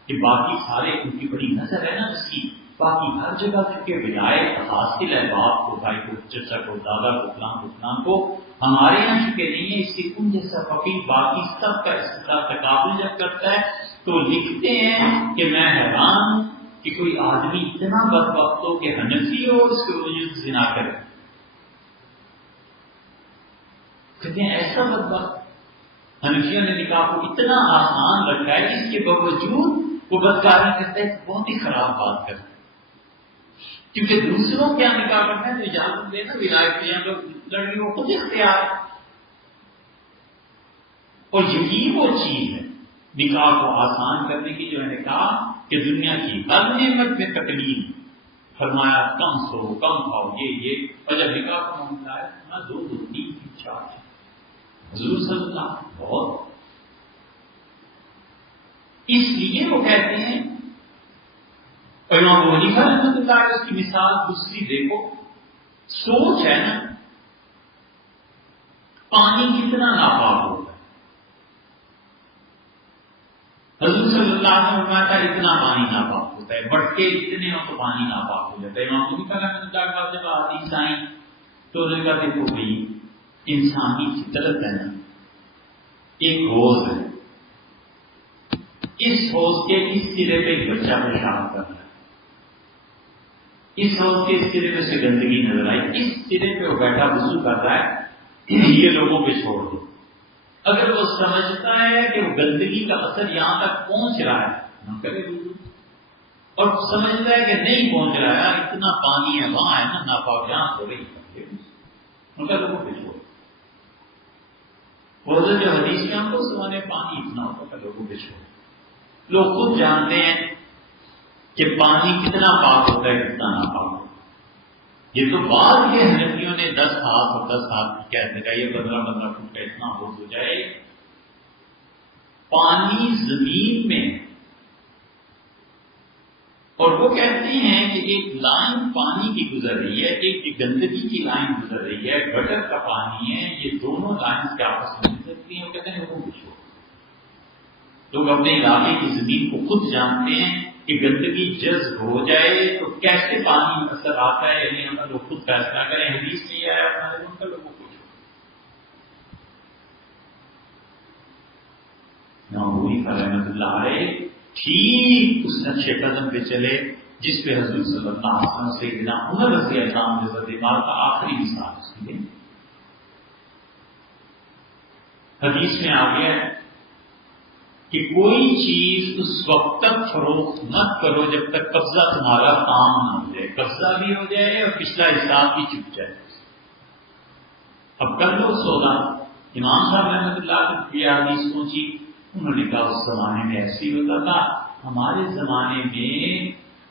کہ باقی سارے ان کی بڑی نظر ہے نا اس کی، باقی ہر جگہ چونکہ ولایت حاصل ہے، باپ کو، بھائی کو، چچا کو، دادا کو، فلاں کو، ہمارے یہاں چونکہ نہیں ہے، اس کی ان جیسا فقیہ باقی سب کا اس کا تقابل جب کرتا ہے تو لکھتے ہیں کہ میں حیران ہوں کہ کوئی آدمی اتنا بدبخت ہو کہ حنفی ہو اس کے وجود زنا کرے۔ کہتے ہیں ایسا بدبخت، حنفیوں نے نکاح کو اتنا آسان رکھا ہے کہ اس کے باوجود وہ بدکاری کرتا ہے، بہت ہی خراب بات کرتا ہے، کیونکہ دوسروں کیا نکاح کرنا ہے تو اجازت دینا ولایت کے یہاں لڑکیوں کو خود اختیار، اور یہی وہ چیز ہے نکاح کو آسان کرنے کی جو میں نے کہا کہ دنیا کی ہر نعمت میں تکلیف، فرمایا کم سو کم کھاؤ یہ، اور جب نکاح کا معاملہ ہے نہ 2 2 3 4 حضور صلی اللہ علیہ وسلم بہت، اس لیے وہ کہتے ہیں امام ابو حنیفہ رحمۃ اللہ علیہ اس کی مثال دوسری دیکھو، سوچ ہے نا، پانی کتنا ناپاک ہوتا ہے؟ حضور صلی اللہ علیہ وسلم فرمایا تھا اتنا پانی ناپاک ہوتا ہے، مٹکے اتنے ہو تو پانی ناپاک ہو جاتا ہے۔ امام ابو حنیفہ رحمۃ اللہ کے بعد جب حدیث آئی تو انہوں نے کہا دیکھو بھائی انسانی فطرت ہے نا، ایک حوض ہے، اس حوض کے اس سرے پہ ایک بچہ پیشاب کر رہا ہے، اس حوض کے اس سرے پہ سے گندگی نظر آئی، اس سرے پہ وہ بیٹھا وضو کر رہا ہے، یہ لوگوں پہ چھوڑ دو۔ اگر وہ سمجھتا ہے کہ وہ گندگی کا اثر یہاں تک پہنچ رہا ہے نہ کرے وضو، اور سمجھتا ہے کہ نہیں پہنچ رہا ہے، اتنا پانی ہے وہاں ہے نا ناپاک یہاں تھوڑے ہی ان کا لوگوں پہ چھوڑ۔ وہ جو حدیث میں ہم کو زمانے پانی اتنا ہوتا ہے لوگوں پہ چھوڑ۔ لوگ خود جانتے ہیں کہ پانی کتنا پاک ہوتا ہے کتنا ناپاک ہوتا ہے۔ یہ تو بعد کے حنفیوں نے 10 ہاتھ اور 10 ہاتھ کی کہتے ہیں یہ 15 فٹ کا اتنا ہو جائے۔ پانی زمین میں، اور وہ کہتے ہیں کہ ایک لائن پانی کی گزر رہی ہے، ایک گندگی کی لائن گزر رہی ہے، گٹر کا پانی ہے، یہ دونوں لائنز کے آپس میں مل سکتی ہیں۔ وہ کہتے ہیں لوگوں کو چھوڑ۔ لوگ اپنے علاقے کی زمین کو خود جانتے ہیں کہ گندگی جذب ہو جائے تو کیسے پانی میں اثر آتا ہے، یعنی ہم لوگ خود فیصلہ کریں۔ حدیث میں یہ آیا اپنا ان کا لوگوں کو رحمۃ اللہ علیہ ٹھیک اس نقشے قدم پہ چلے جس پہ حضور صلی اللہ علیہ وسلم سیدنا عمر رضی اللہ عنہ دیوار کا آخری مثال اس کے لیے حدیث میں آ گیا کہ کوئی چیز اس وقت تک فروخت مت کرو جب تک قبضہ تمہارا کام نہ ہو جائے، قبضہ بھی ہو جائے اور پچھلا حساب بھی چک جائے۔ اب کر لو سودا۔ امام صاحب رحمۃ اللہ کی حدیث پہنچی، انہوں نے کہا اس زمانے میں ایسے ہی ہوتا تھا، ہمارے زمانے میں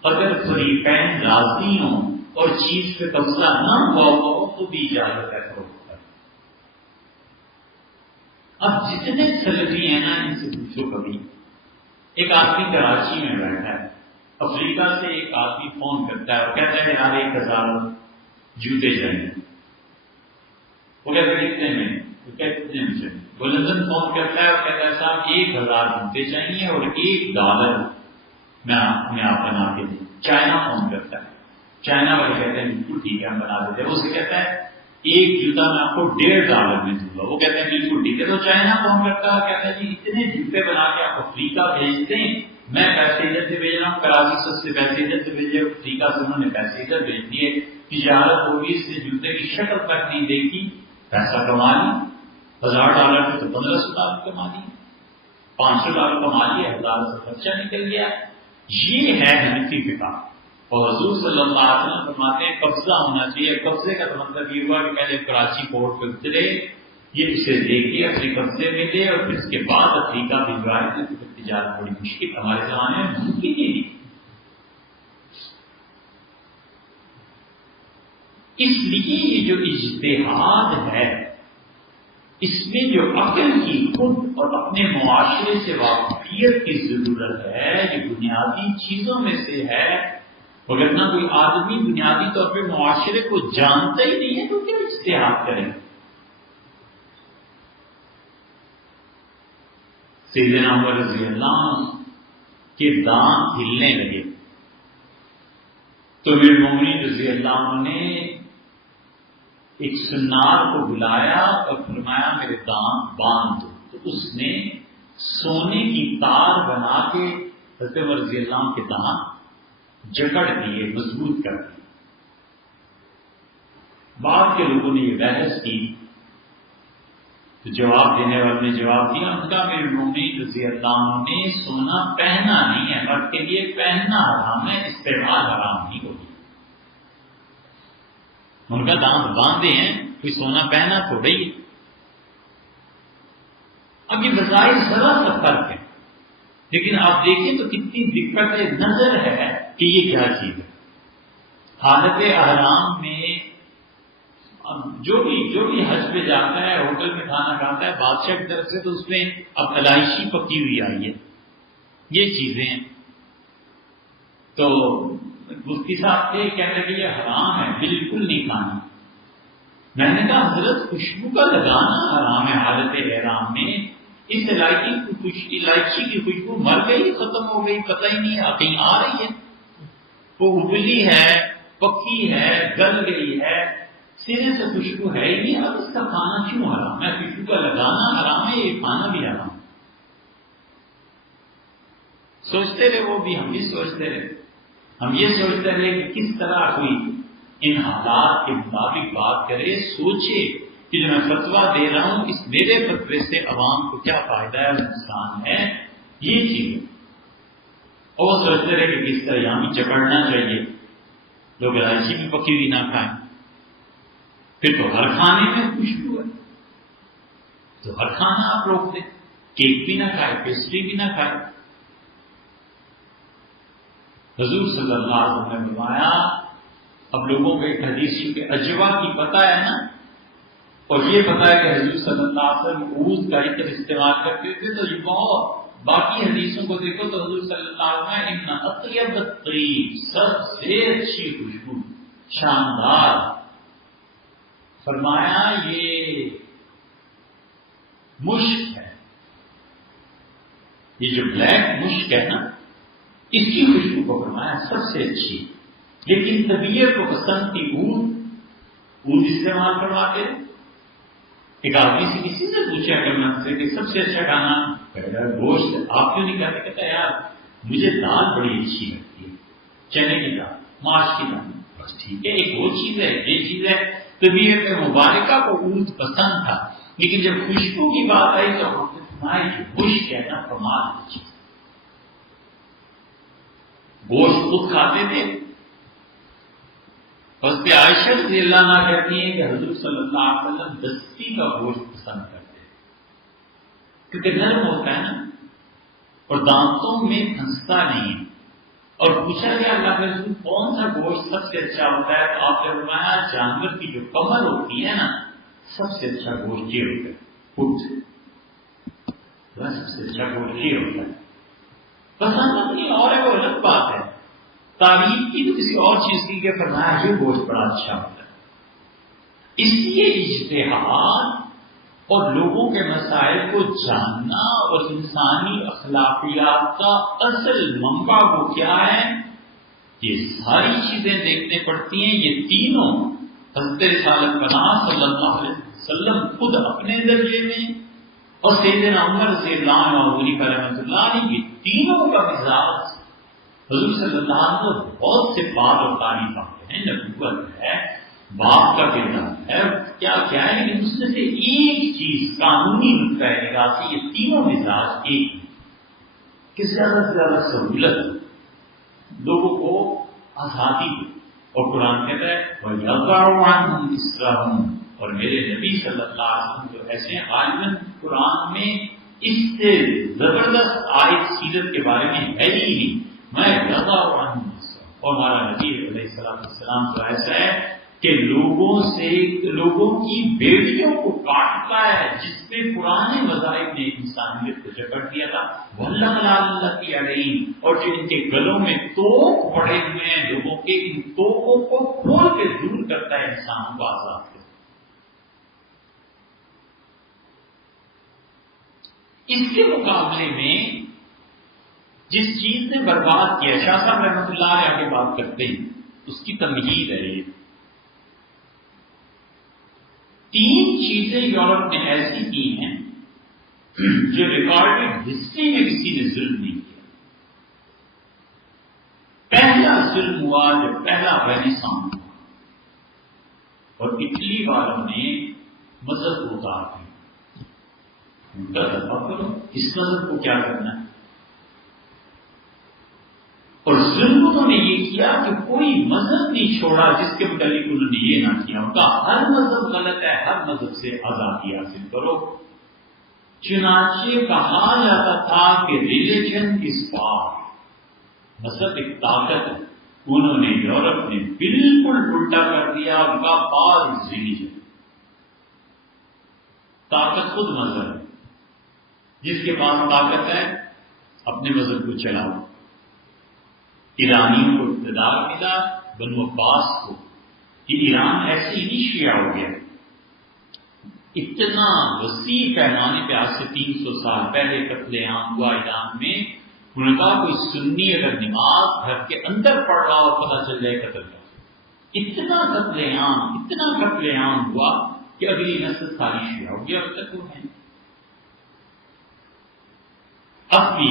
اگر فریقین راضی ہوں اور چیز پہ قبضہ نہ ہوا ہو تو بھی اجازت ہے فروخت کرنے۔ اب جتنے سلفی ہیں نا ان سے پوچھو کبھی، ایک آدمی کراچی میں بیٹھا ہے، افریقہ سے ایک آدمی فون کرتا ہے اور کہتا ہے کہ یار 1000 جوتے چاہیے۔ وہ کہتے ہیں کتنے میں؟ وہ لندن فون کرتا ہے اور کہتا ہے صاحب 1000 جوتے چاہیے اور $1 میں آپ بنا کے دوں۔ چائنا فون کرتا ہے، چائنا والے کہتے ہیں بالکل ٹھیک ہے ہم بنا دیتے ہیں۔ اسے کہتا ہے ایک جوتا میں آپ کو $1.5 میں دوں گا۔ وہ کہتے ہیں بالکل ٹھیک ہے۔ تو چائنا فون کرتا ہے کہتا ہے جی اتنے جوتے بنا کے آپ افریقہ بھیجتے ہیں، میں پیسے ادھر سے بھیج رہا ہوں، کراچی سے پیسے ادھر سے بھیجے، افریقہ سے انہوں نے پیسے ادھر بھیج دیے، تجارت ہوگی، اس سے جوتے کی شکل تک نہیں دیکھی، پیسہ کما لی۔ $1000 میں تو $1500 کما لیے، $500 کما لیا، 1000 سے خرچہ نکل گیا۔ یہ ہے حنفی فقہ۔ اور حضور صلی اللہ علیہ وسلم فرماتے ہیں قبضہ ہونا چاہیے۔ قبضے کا تو مطلب یہ ہوا کہ پہلے کراچی پورٹ پہ اترے، یہ اسے دیکھیے اپنے قبضے میں لے اور پھر اس کے بعد افریقہ بھجوائے، تو پھر تجارت بڑی مشکل ہمارے زمانے میں ممکن ہی نہیں۔ اس لیے یہ جو اجتہاد ہے اس میں جو عقل کی خود اور اپنے معاشرے سے واقفیت کی ضرورت ہے، یہ بنیادی چیزوں میں سے ہے۔ اگر نہ کوئی آدمی بنیادی طور پہ معاشرے کو جانتا ہی نہیں ہے تو کیا اجتہاد کرے؟ سیدنا عمر رضی اللہ عنہ کے دانت ہلنے لگے تو امیر المومنین رضی اللہ عنہ نے ایک سنار کو بلایا اور فرمایا میرے دانت باندھ دو، تو اس نے سونے کی تار بنا کے حضرت عمر رضی اللہ عنہ کے دانت جکڑ دیے، مضبوط کر دیے۔ بعد کے لوگوں نے یہ بحث کی تو جواب دینے والے نے جواب دیا، ان کا امیر المومنین رضی اللہ عنہ نے سونا پہنا نہیں ہے، مرد کے لیے پہننا حرام ہے، استعمال حرام نہیں ہوگی۔ ان کا دانت باندھے ہیں، کوئی سونا پہنا تھوڑا ہی۔ اب یہ بظاہر ذرا سا فرق ہے، لیکن آپ دیکھیں تو کتنی دقت نظر ہے کہ یہ کیا چیز ہے۔ حالت احرام میں جو بھی حج پہ جاتا ہے، ہوٹل میں کھانا کھاتا ہے بادشاہ کی طرف سے، تو اس میں اب الائچی پکی ہوئی آئی ہے، یہ چیزیں ہیں۔ تو مفتی صاحب یہ کہتے ہیں کہ یہ حرام ہے، بالکل نہیں کھانی۔ میں نے کہا حضرت خوشبو کا لگانا حرام ہے حالت احرام میں. اس الائچی کی خوشبو مر گئی، ختم ہو گئی، پتہ ہی نہیں کہیں آ رہی ہے، وہ ابلی ہے، پکی ہے، گل گئی ہے، سرے سے خوشبو ہے ہی نہیں. اب اس کا کھانا کیوں حرام ہے؟ خوشبو کا لگانا حرام ہے، یہ کھانا بھی حرام. سوچتے رہے وہ بھی، ہم بھی سوچتے رہے. ہم یہ سوچتے رہے کہ کس طرح کوئی ان حالات کے مطابق بات کرے، سوچے کہ جو میں فتویٰ دے رہا ہوں اس میرے فتوے سے عوام کو کیا فائدہ ہے اور نقصان ہے. یہ چیز اور وہ سوچتے رہے کہ کس طرح یہاں بھی چپڑنا چاہیے، لوگ الائچی بھی پکی ہوئی نہ کھائیں. پھر تو ہر کھانے میں خوشبو ہے، تو ہر کھانا آپ روک دیں، کیک بھی نہ کھائے، پیسٹری بھی نہ کھائے. حضور صلی اللہ علیہ وسلم نے فرمایا، اب لوگوں کو ایک حدیث کہ اجوا کی پتہ ہے نا، اور یہ پتہ ہے کہ حضور صلی اللہ علیہ وسلم عود کا عطر استعمال کرتے تھے، تو یہ بہت باقی حدیثوں کو دیکھو تو حضور صلی اللہ علیہ وسلم ان اطیب الطیب، سب سے اچھی خوشبو، شاندار. فرمایا یہ مشک ہے، یہ جو بلیک مشک ہے نا، اس کی خوشبو کو فرمایا سب سے اچھی. لیکن طبیعت کو پسند تھی اود استعمال کرواتے. ایک آدمی سے کسی سے پوچھا کرنا سے کہ سب سے اچھا کھانا گوشت آپ کیوں نہیں کھاتے؟ کہتا یار مجھے دال بڑی اچھی لگتی ہے، چنے کی دال، ماش کی دال. بس ٹھیک ہے، ایک وہ چیز ہے، یہ چیز ہے. طبیعت مبارکہ کو اود پسند تھا، لیکن جب خوشبو کی بات آئی تو ہم نے سنا کہ گوشت کہنا کمال کی چیز. گوشت خود کھاتے تھے. بس پہ عائشہ رضی اللہ عنہا کہتی ہیں کہ حضور صلی اللہ علیہ وسلم دستی کا گوشت پسند کرتے ہیں، کیونکہ نرم ہوتا ہے نا اور دانتوں میں پھنستا نہیں. اور پوچھا گیا اللہ کے رسول کون سا گوشت سب سے اچھا ہوتا ہے؟ تو آپ نے فرمایا جانور کی جو کمر ہوتی ہے نا، سب سے اچھا گوشت یہ ہوتا ہے، سب سے اچھا گوشت یہ ہوتا ہے. پسند اپنی اور ہے، وہ الگ بات ہے. تعریف کی تو کسی اور چیز کی کہ فرمایا یہ گوشت بڑا اچھا ہوتا ہے. اس لیے اجتہاد اور لوگوں کے مسائل کو جاننا اور انسانی اخلاقیات کا اصل منبع وہ کیا ہے، یہ ساری چیزیں دیکھنے پڑتی ہیں. یہ تینوں حضرت رسالت پناہ صلی اللہ علیہ وسلم خود اپنے درجے میں اور سیدنا عمر رضی اللہ عنہ اور علی رحمۃ اللہ علیہ، یہ تینوں کا مزاج حضور صلی اللہ علیہ وسلم بہت سے بات اور تعریف آتے ہیں. نبوت ہے، باپ کا کردار ہے، کیا کیا ہے، لیکن اس میں سے ایک چیز قانونی نقطۂ نگاہ سے یہ تینوں مزاج ایک کہ زیادہ سے زیادہ سہولت، لوگوں کو آزادی دو. اور قرآن کہتا ہے وَيَضَعُ عَنْهُمْ إِصْرَهُمْ، اور میرے نبی صلی اللہ علیہ وسلم جو ایسے ہیں، غالباً قرآن میں اس سے زبردست آیت سیرت کے بارے میں ہے ہی نہیں. میں یضع عنہم، اور ہمارا نبی علیہ السلام تو ایسا ہے کہ لوگوں کی بیڑیوں کو کاٹتا ہے، جس پہ پرانے مذاہب نے انسانیت کو جکڑ دیا تھا. وَاللَّهِ عَلَيْهِمْ، اور جو ان کے گلوں میں توق پڑے ہوئے ہیں لوگوں کے، ان توقوں کو کھول کے دور کرتا ہے انسانوں کو آزاد کرتا. اس کے مقابلے میں جس چیز نے برباد کیا، شاہ صاحب رحمۃ اللہ علیہ آگے بات کرتے ہیں، اس کی تمہید ہے یہ. 3 چیزیں یورپ نے ایسی کی ہیں جو ریکارڈڈ ہسٹری میں کسی نے ظلم نہیں کیا. پہلا ظلم ہوا جب پہلا رینیسانس ہوا اور اٹلی والوں نے مذہب کو اتار دیا. کرو اس مذہب کو کیا کرنا ہے. اور ظلم انہوں نے یہ کیا کہ کوئی مذہب نہیں چھوڑا جس کے متعلق انہوں نے یہ نہ کیا. ان کا ہر مذہب غلط ہے، ہر مذہب سے آزادی حاصل کرو. چنانچہ کہا جاتا تھا کہ ریلیجن از پاور، مذہب ایک طاقت ہے. انہوں نے یورپ نے بالکل الٹا کر دیا. ان کا پاور از ریلیجن، طاقت خود مذہب ہے. جس کے پاس طاقت ہے اپنے مذہب کو چلاؤ. ایرانیوں کو اقتدار ملا، بنو عباس کو. یہ ایران ایسے ہی نہیں شیعہ ہو گیا، اتنا وسیع پیمانے پہ آج سے 300 سال پہلے قتل عام ہوا ایران میں. انہوں نے کہا کوئی سنی اگر نماز گھر کے اندر پڑھ رہا اور پتہ چل جائے قتل کا. اتنا قتل عام ہوا کہ اگلی نسل ساری شیعہ ہو گیا. اب تک وہ ہیں. اب بھی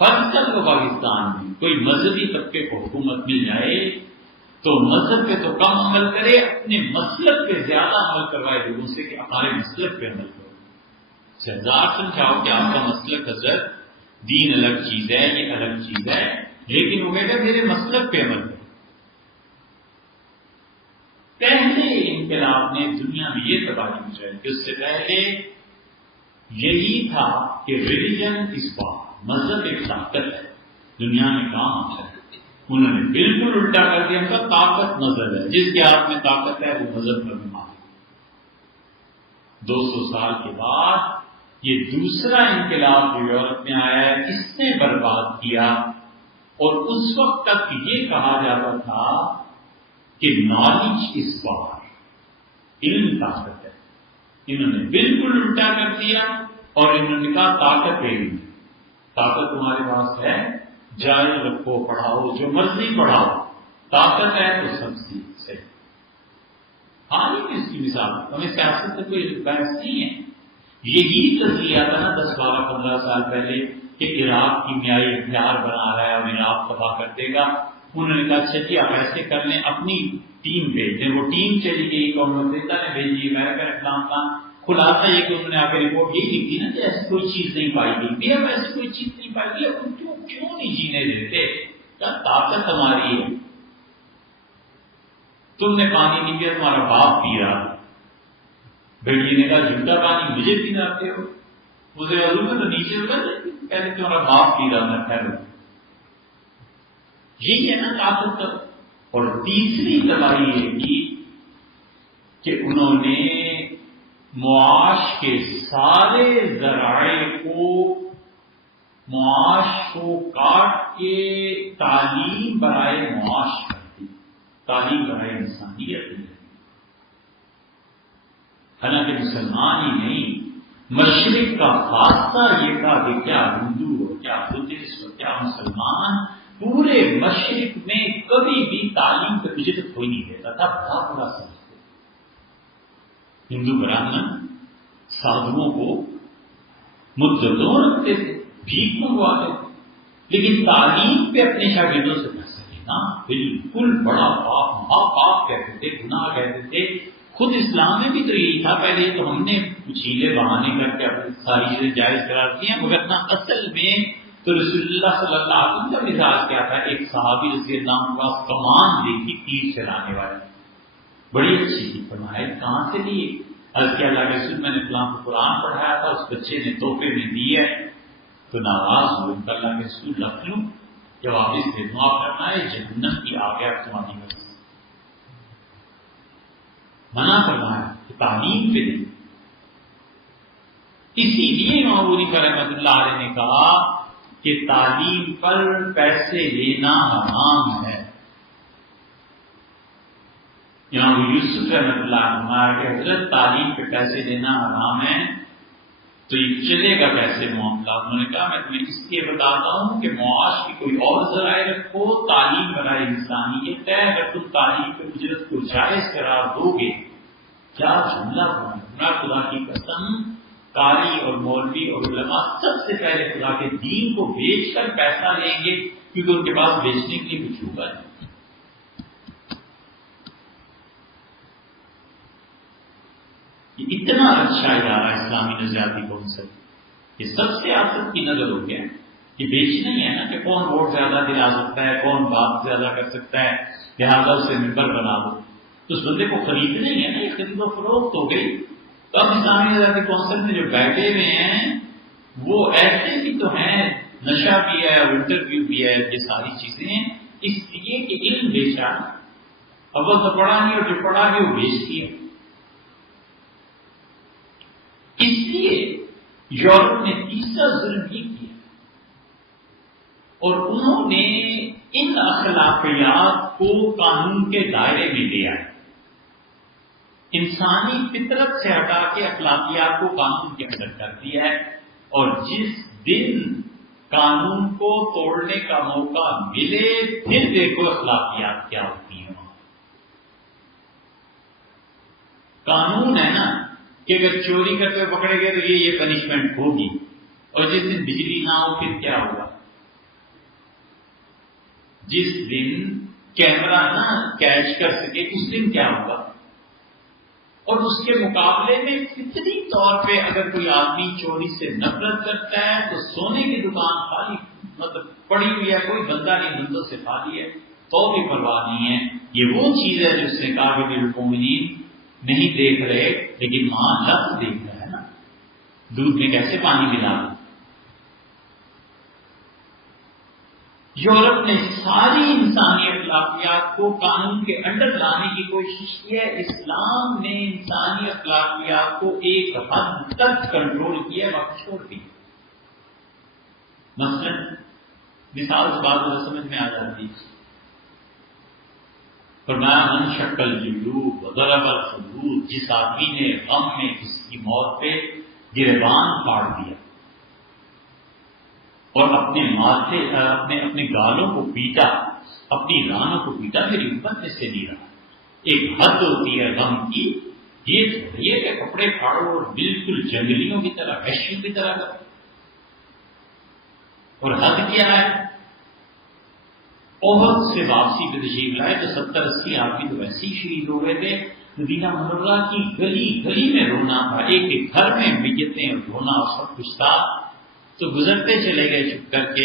فرض کر لو پاکستان میں کوئی مذہبی طبقے کو حکومت مل جائے تو مذہب پہ تو کم عمل کرے، اپنے مسلک پہ زیادہ عمل کروائے لوگوں سے کہ ہمارے مسلک پہ عمل کرو. شہزاد سمجھاؤ کہ آپ کا مسلک حضرت دین الگ چیز ہے، یہ الگ چیز ہے، لیکن وہ کہتے ہیں میرے مسلک پہ عمل کرو. پہلے انقلاب نے دنیا میں یہ تباہی مچائی کہ اس سے پہلے یہی تھا کہ ریلیجن اس بات، مذہب ایک طاقت ہے دنیا میں کام ہے. انہوں نے بالکل الٹا کر دیا. ان کا طاقت مذہب ہے، جس کے ہاتھ میں طاقت ہے وہ مذہب پر بھی مان. 200 سال کے بعد یہ دوسرا انقلاب جو یورپ میں آیا ہے اس نے برباد کیا. اور اس وقت تک یہ کہا جاتا تھا کہ نالج اس بار، علم طاقت ہے. انہوں نے بالکل الٹا کر دیا اور انہوں نے کہا طاقت علم. طاقت تمہارے پاس ہے، جاری رکھو، پڑھاؤ، جو مرضی پڑھاؤ، طاقت ہے تو سب سے. ہاں یہ اس کی مثال ہمیں سیاست سے کوئی بحث نہیں ہے. یہی نظریہ تھا نا 10 12 15 سال پہلے کہ عراق کیمیائی ہتھیار بنا رہا ہے اور عراق تباہ کر دے گا. انہوں نے کہا اچھا جی آپ ایسے کر لیں، اپنی ٹیم بھیج دیں. وہ ٹیم چلی گئی، قوم متحدہ نے بھیجی، امریکہ نے فلاں. خلاصہ یہ کہ انہوں نے آ کے رپورٹ یہی لکھی نا کہ ایسی کوئی چیز نہیں پائی گئی. اب ایسی کوئی چیز نہیں پائی گئی، ان کو کیوں نہیں جینے دیتے؟ کیا طاقت ہماری ہے. تم نے پانی نہیں پیا، تمہارا باپ پی رہا. بیٹی نے کہا جھوٹا پانی مجھے پلاتے ہو، مجھے وضو میں تو نیچے اتر کہتے تمہارا باپ پی رہا میں ٹھہرو. یہی ہے نا طاقت. اور تیسری تباہی یہ کی کہ انہوں نے معاش کے سارے ذرائع کو، معاش کو کاٹ کے تعلیم برائے معاش کر دی، تعلیم برائے انسانیت. حالانکہ مسلمان ہی نہیں، مشرق کا خاصہ یہ تھا کہ کیا ہندو ہو، کیا بدھسٹ ہو، کیا مسلمان، پورے مشرق میں کبھی بھی تعلیم پہ اجرت کوئی نہیں دیتا تھا. بہت بڑا سمجھتے ہندو برہمن سادھوؤں کو مدتوں رکھتے تھے، بھیک منگواتے تھے، لیکن تعلیم پہ اپنے شاگردوں سے پیسہ لینا بالکل بڑا پاپ، مہا پاپ کہتے تھے، گناہ کہتے تھے. خود اسلام میں بھی تو یہی تھا. پہلے تو ہم نے کچھ ہیلے بہانے کر کے اپنی ساری چیزیں جائز قرار دی ہیں، مگر اصل میں تو رسول اللہ صلی اللہ علیہ وسلم کا مزاج کیا تھا. ایک صحابی رضی اللہ عنہ کے پاس کمان دیکھی، تیر چلانے والی، بڑی اچھی تھی. فرمایا کہاں سے لی؟ عرض کیا اللہ کے رسول میں نے فلاں کو قرآن پڑھایا تھا، اس بچے نے تحفے میں دی ہے. تو ناراض ہوئے. اللہ کے رسول رکھ لوں کہ واپس دے دوں؟ آپ کرنا ہے جہنم کی آ گیا تمہاری وجہ سے. منع کرنا ہے کہ تعلیم پہ نہیں. اسی لیے امام ابو حنیفہ رحمۃ اللہ علیہ نے کہا کہ تعلیم پر پیسے لینا حرام ہے. امام ابو یوسف رحمۃ اللہ عنہ کہ حضرت تعلیم پہ پیسے لینا حرام ہے تو یہ چلے گا کیسے معاملہ؟ انہوں نے کہا میں تمہیں اس لیے بتاتا ہوں کہ معاش کی کوئی اور ذرائع رکھو، تعلیم برائے انسانیت ہے. اگر تم تعلیم پہ اجرت کو جائز قرار دو گے، کیا جملہ بنا. خدا کی قسم قاری اور مولوی اور علماء سب سے پہلے خدا کے دین کو بیچ کر پیسہ لیں گے، کیونکہ ان کے پاس بیچنے کے لیے کچھ ہوگا نہیں. یہ اتنا اچھا ادارہ اسلامی نظریاتی کونسل، یہ سب سے آسد کی نظر ہو گیا. یہ بیچنا ہی ہے نا کہ کون ووٹ زیادہ دلا سکتا ہے، کون بات زیادہ کر سکتا ہے، لہٰذا اسے ممبر بنا دو. تو اس بندے کو خریدنا ہی ہے نا، یہ خرید و فروخت ہو گئی. تو اب اسلامی نظریاتی کونسل میں جو بیٹھے ہوئے ہیں وہ ایسے بھی تو ہیں، نشہ بھی ہے اور انٹرویو بھی ہے، یہ ساری چیزیں اس لیے کہ علم بیچا. اول تو پڑھا نہیں اور جو پڑھا بھی وہ بیچ دیا. اس لیے یورپ نے تیسرا ظلم یہ کیا اور انہوں نے ان اخلاقیات کو قانون کے دائرے میں لے آئے. انسانی فطرت سے ہٹا کے اخلاقیات کو قانون کے اندر کر دیا ہے، اور جس دن قانون کو توڑنے کا موقع ملے پھر دیکھو اخلاقیات کیا ہوتی ہیں۔ قانون ہے نا کہ اگر چوری کرتے ہوئے پکڑے گئے تو یہ پنشمنٹ ہوگی، اور جس دن بجلی نہ ہو پھر کیا ہوگا؟ جس دن کیمرہ نہ کیچ کر سکے اس دن کیا ہوگا؟ اور اس کے مقابلے میں فطری طور پہ اگر کوئی آدمی چوری سے نفرت کرتا ہے تو سونے کی دکان خالی مطلب پڑی ہوئی ہے، کوئی بندہ نہیں، بندوں سے خالی ہے تو بھی پرواہ نہیں ہے۔ یہ وہ چیز ہے جس نے کہا کہ المؤمنین نہیں دیکھ رہے لیکن ماں لفظ دیکھ رہا ہے نا، دودھ میں کیسے پانی ملا۔ یورپ نے ساری انسانی اخلاقیات کو قانون کے انڈر لانے کی کوشش کی ہے، اسلام نے انسانی اخلاقیات کو ایک حد تک کنٹرول کیا، وقت چھوڑ دی۔ مثلا مثال سے بات سمجھ میں آ جاتی، فرمایا من شکل جلوب وضرب الخدود، جس آدمی نے غم میں کسی کی موت پہ گریبان پھاڑ دیا اور اپنے ماتھے اپنے گالوں کو پیٹا، اپنی رانوں کو پیٹا، میری امت میں سے نہیں رہا۔ ایک حد ہوتی ہے غم کی، یہ کہ کپڑے پھاڑو اور بالکل جنگلیوں کی طرح وحشیوں کی طرح کرو، اور حد کیا ہے؟ احد سے واپسی پہ تشریف لائے تو 70-80 آدمی تو ویسے ہی شہید ہو گئے تھے۔ مدینہ منورہ کی گلی گلی میں رونا تھا، ایک ایک گھر میں میتیں اور رونا اور سب کچھ تھا۔ تو گزرتے چلے گئے چپ کر کے،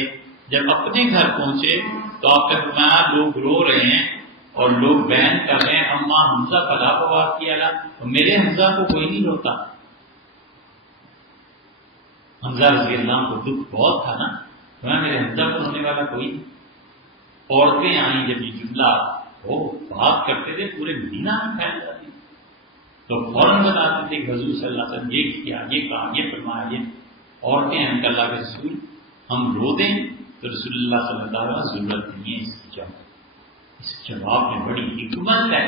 جب اپنے گھر پہنچے تو آپ نے فرمایا لوگ رو رہے ہیں اور لوگ بیان کر رہے ہیں اماں حمزہ کا لاپرواہ کیا لا، اور میرے حمزہ کو کوئی نہیں روتا۔ حمزہ رضی اللہ عنہ کو دکھ بہت تھا نا، میرے حمزہ کو رونے والا کوئی نہیں۔ عورتیں آئیں، جب یہ جملہ وہ بات کرتے تھے پورے مدینہ میں پھیل جاتی تو فوراً بتاتے تھے کہ حضور صلی اللہ علیہ وسلم یہ کیا، یہ کہا، یہ فرمایا۔ یہ عورتیں ہیں کہ اللہ کے رسول ہم رو دیں تو رسول اللہ صلی اللہ علیہ وسلم ضرورت نہیں ہے اس کی جواب۔ اس جواب میں بڑی حکمت ہے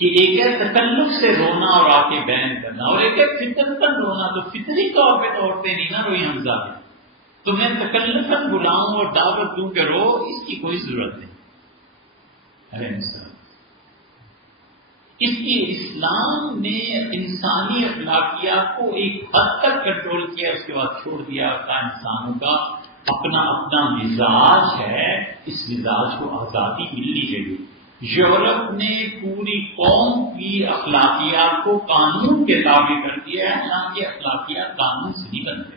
کہ ایک ہے تکلف سے رونا اور آ کے بیان کرنا، اور ایک ہے فطرتاً رونا۔ تو فطری طور پہ تو عورتیں نہیں نہ روئی حمزہ میں، تو میں تکلفاً بلاؤں اور دعوت دوں کہ رو، اس کی کوئی ضرورت نہیں۔ ارے اس کی اسلام نے انسانی اخلاقیات کو ایک حد تک کنٹرول کیا، اس کے بعد چھوڑ دیا۔ انسانوں کا اپنا اپنا مزاج ہے، اس مزاج کو آزادی ملنی چاہیے۔ یورپ نے پوری قوم کی اخلاقیات کو قانون کے تابع کر دیا ہے، حالانکہ اخلاقیات قانون سے نہیں بنتے،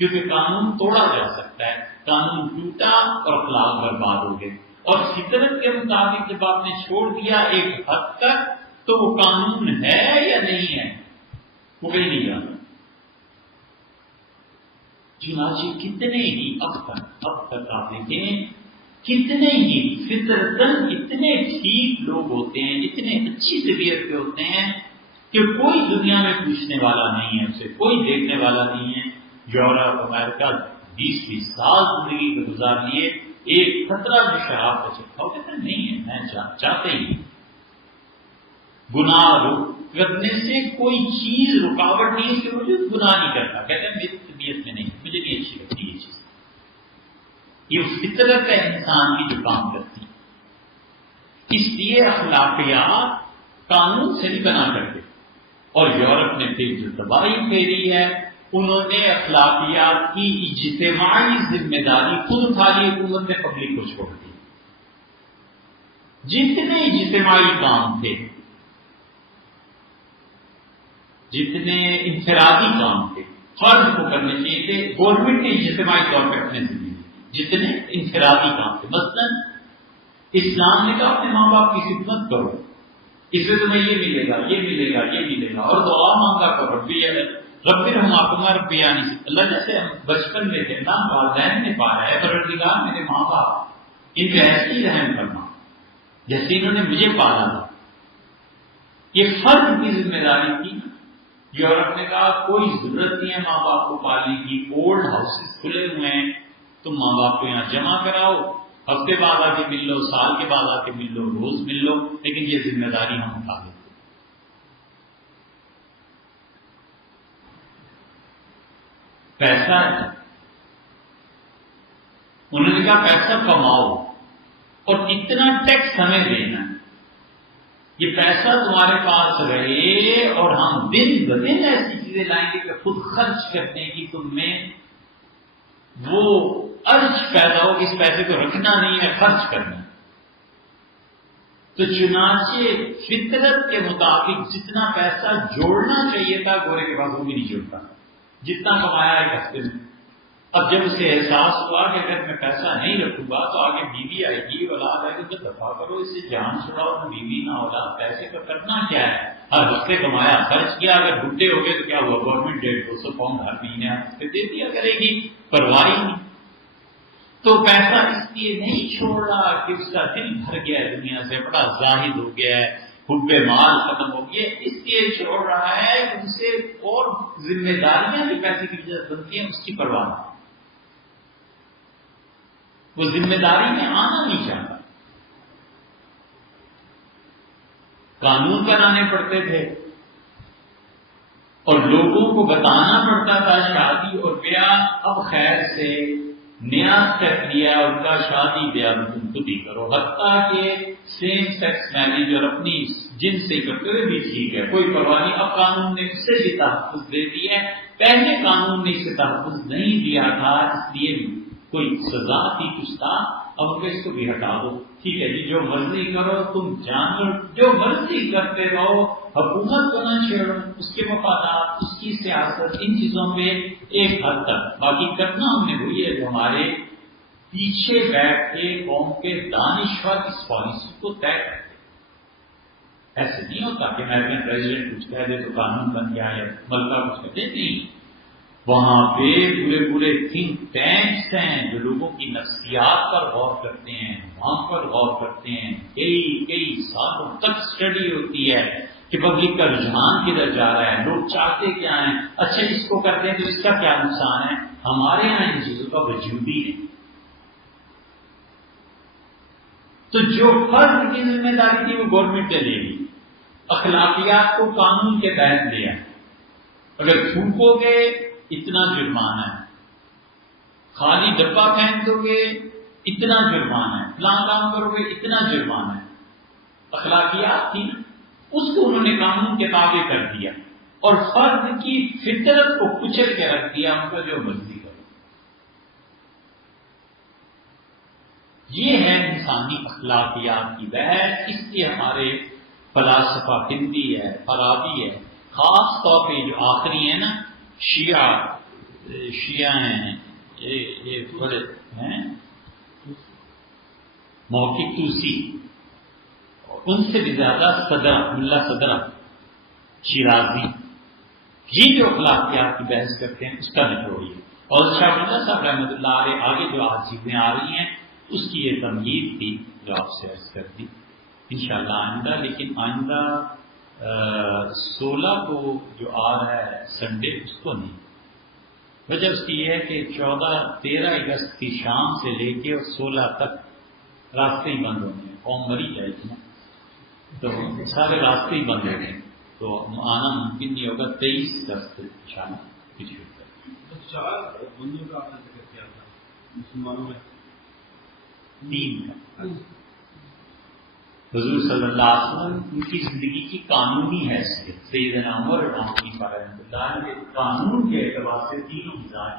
کیونکہ قانون توڑا جا سکتا ہے، قانون ٹوٹا اور اخلاق برباد ہو گئے۔ اور فطرت کے مطابق جب آپ نے چھوڑ دیا ایک حد تک تو وہ قانون ہے یا نہیں ہے وہ کہیں نہیں جانا۔ چنانچہ کتنے ہی اب تک آپ دیکھیں کتنے ہی فطرتاً اتنے ٹھیک لوگ ہوتے ہیں، اتنے اچھی طبیعت کے ہوتے ہیں کہ کوئی دنیا میں پوچھنے والا نہیں ہے، اسے کوئی دیکھنے والا نہیں ہے۔ یورپ امریکہ 20-20 سال زندگی کو گزار لیے، ایک خطرہ جو شراب کا چکھا ہو کہتے نہیں ہے، میں چاہتے ہی گناہ کرنے سے کوئی چیز رکاوٹ نہیں، اس کے وجود گناہ نہیں کرتا، کہتے ہیں میری طبیعت میں نہیں، مجھے نہیں اچھی لگتی یہ چیز۔ یہ فطرت ہے انسان کی جو کام کرتی، اس لیے اخلاقیات قانون سے نہیں بنا کرتے۔ اور یورپ نے پھر جو تباہی پھیری ہے، انہوں نے اخلاقیات کی اجتماعی ذمہ داری خود اٹھا لی، حکومت نے پبلک کو چھوڑ دی۔ جتنے اجتماعی کام تھے، جتنے انفرادی کام تھے فرد کو کرنے چاہیے تھے، گورنمنٹ نے اجتماعی طور پہ اپنے ذمہ دی۔ جتنے انفرادی کام تھے، مثلا اسلام نے کہا اپنے ماں باپ کی خدمت کرو، اس سے تمہیں یہ ملے گا، یہ ملے گا، یہ ملے گا، اور دعا مانگا کرو، رب ارحمہما ربیانی، اللہ جیسے ہم بچپن میں تھے نا، والدین نے پایا ہے، پروردگار میرے ماں باپ ان پہ ایسے ہی رحم کرنا جیسے انہوں نے مجھے پالا تھا۔ یہ فرد کی ذمہ داری تھی۔ یورپ نے کہا کوئی ضرورت نہیں ہے ماں باپ کو پالنے کی، اولڈ ہاؤسز کھلے ہوئے ہیں، تم ماں باپ کو یہاں جمع کراؤ، ہفتے بعد آ کے مل لو، سال کے بعد آ کے مل لو، روز مل لو، لیکن یہ ذمہ داری ہم اٹھا لیتے۔ پیسہ ہے، انہوں نے کہا پیسہ کماؤ اور اتنا ٹیکس ہمیں دینا ہے، یہ پیسہ تمہارے پاس رہے اور ہم دن بدن ایسی چیزیں لائیں گے کہ خود خرچ کرنے کی تم میں وہ ارج پیدا ہو، اس پیسے کو رکھنا نہیں ہے، خرچ کرنا۔ تو چنانچہ فطرت کے مطابق جتنا پیسہ جوڑنا چاہیے تھا گورے کے پاس وہ بھی نہیں جوڑتا، جتنا کمایا ایک ہفتے میں۔ اب جب اسے احساس ہوا کہ اگر میں پیسہ نہیں رکھوں گا تو آگے بیوی آئے گی، اولاد آئے گی، تو دفاع کرو، اس سے جان چھڑاؤ، نہ بیوی نہ اولاد، پیسے کا کرنا کیا ہے؟ ہر ہفتے کمایا خرچ کیا، اگر بڈھے ہو گئے تو کیا ہوا؟ گورنمنٹ 150 پاؤنڈ ہر مہینے ہفتے دے دیا کرے گی، پرواہ نہیں۔ تو پیسہ اس لیے نہیں چھوڑ رہا کہ اس کا دل بھر گیا ہے دنیا سے، بڑا زاہد ہو گیا ہے، حب مال ختم ہو گیا، اس لیے چھوڑ رہا ہے کہ اسے اور ذمہ داریاں جو پیسے کی وجہ سے بنتی ہیں اس کی پرواہ نہیں، وہ ذمہ داری میں آنا نہیں چاہتا۔ قانون بنانے پڑتے تھے اور لوگوں کو بتانا پڑتا تھا شادی اور بیاہ اب خیر سے نیاز کر لیا ان کا، شادی بیاہ تم خود ہی کرو، حتیٰ کہ سیم سیکس میرج اور اپنی جن سے کرتے ہوئے بھی ٹھیک ہے، کوئی پرواہ نہیں۔ اب قانون نے اس سے بھی تحفظ دے دیا ہے، پہلے قانون نے اسے تحفظ نہیں دیا تھا، اس لیے کوئی سزا تھی کچھ تھا، اب اس کو بھی ہٹا دو، ٹھیک ہے جی جو مرضی کرو، تم جانور جو مرضی کرتے رہو، حکومت کو نہ چھیڑو، اس کے مفادات، اس کی سیاست، ان چیزوں میں ایک حد تک، باقی کرنا ہم نے وہی ہے جو ہمارے پیچھے بیٹھ کے قوم کے دانشور اس پالیسی کو طے کرتے۔ ایسے نہیں ہوتا کہ میں اپنے پریزیڈنٹ کچھ کہہ دے تو قانون بن گیا یا ملکہ کچھ کہتے نہیں، وہاں پہ پورے تھنک ٹینکس ہیں جو لوگوں کی نفسیات پر غور کرتے ہیں، وہاں پر غور کرتے ہیں، کئی سالوں تک اسٹڈی ہوتی ہے کہ پبلک کا رجحان کدھر جا رہا ہے، لوگ چاہتے کیا ہیں، اچھا اس کو کرتے ہیں تو اس کا کیا نقصان ہے۔ ہمارے یہاں ان چیزوں کا وجود ہی نہیں۔ تو جو فرد کی ذمہ داری تھی وہ گورنمنٹ نے لے لی، اخلاقیات کو قانون کے تحت لیا، اگر تھوکو گے اتنا جرمانہ ہے، خالی ڈبہ پھینک دو گے اتنا جرمانہ ہے، فلاں کام کرو گے اتنا جرمانہ ہے۔ اخلاقیات تھی نا، اس کو انہوں نے قانون کے تابع کر دیا اور فرد کی فطرت کو کچل کے رکھ دیا، ان کا جو مرضی کرو۔ یہ ہے انسانی اخلاقیات کی بحث، اس لیے ہمارے فلاسفہ ہندی ہے، فارابی ہے، خاص طور پہ جو آخری ہے نا شیعہ ہیں، یہ بڑے ہیں موقع توسی، ان سے بھی زیادہ ملا صدرہ شیرازی، یہ جو اخلاقیات کی بحث کرتے ہیں اس کا نچوڑ ہے۔ اور شاہ اللہ صاحب رحمۃ اللہ علیہ آگے جو آج چیزیں آ رہی ہیں اس کی یہ تمہید تھی جو آپ سے عرض کر دی، انشاءاللہ آئندہ، لیکن آئندہ 16 کو جو آ رہا ہے سنڈے اس کو نہیں۔ وجہ اس کی یہ ہے کہ 13 اگست کی شام سے لے کے اور 16 تک راستے ہی بند ہونے ہیں، قوم مری جائے گی نا، تو سارے راستے ہی بند ہو گئے، تو آنا ممکن نہیں ہوگا۔ 23 اگست شام کچھ مسلمانوں میں 3 کا حضور صلی اللہ علیہ وسلم ان کی زندگی کی قانونی حیثیت، سیدنا عمر رضی اللہ عنہ رحمۃ اللہ علیہ قانون کے اعتبار سے تینوں مزاج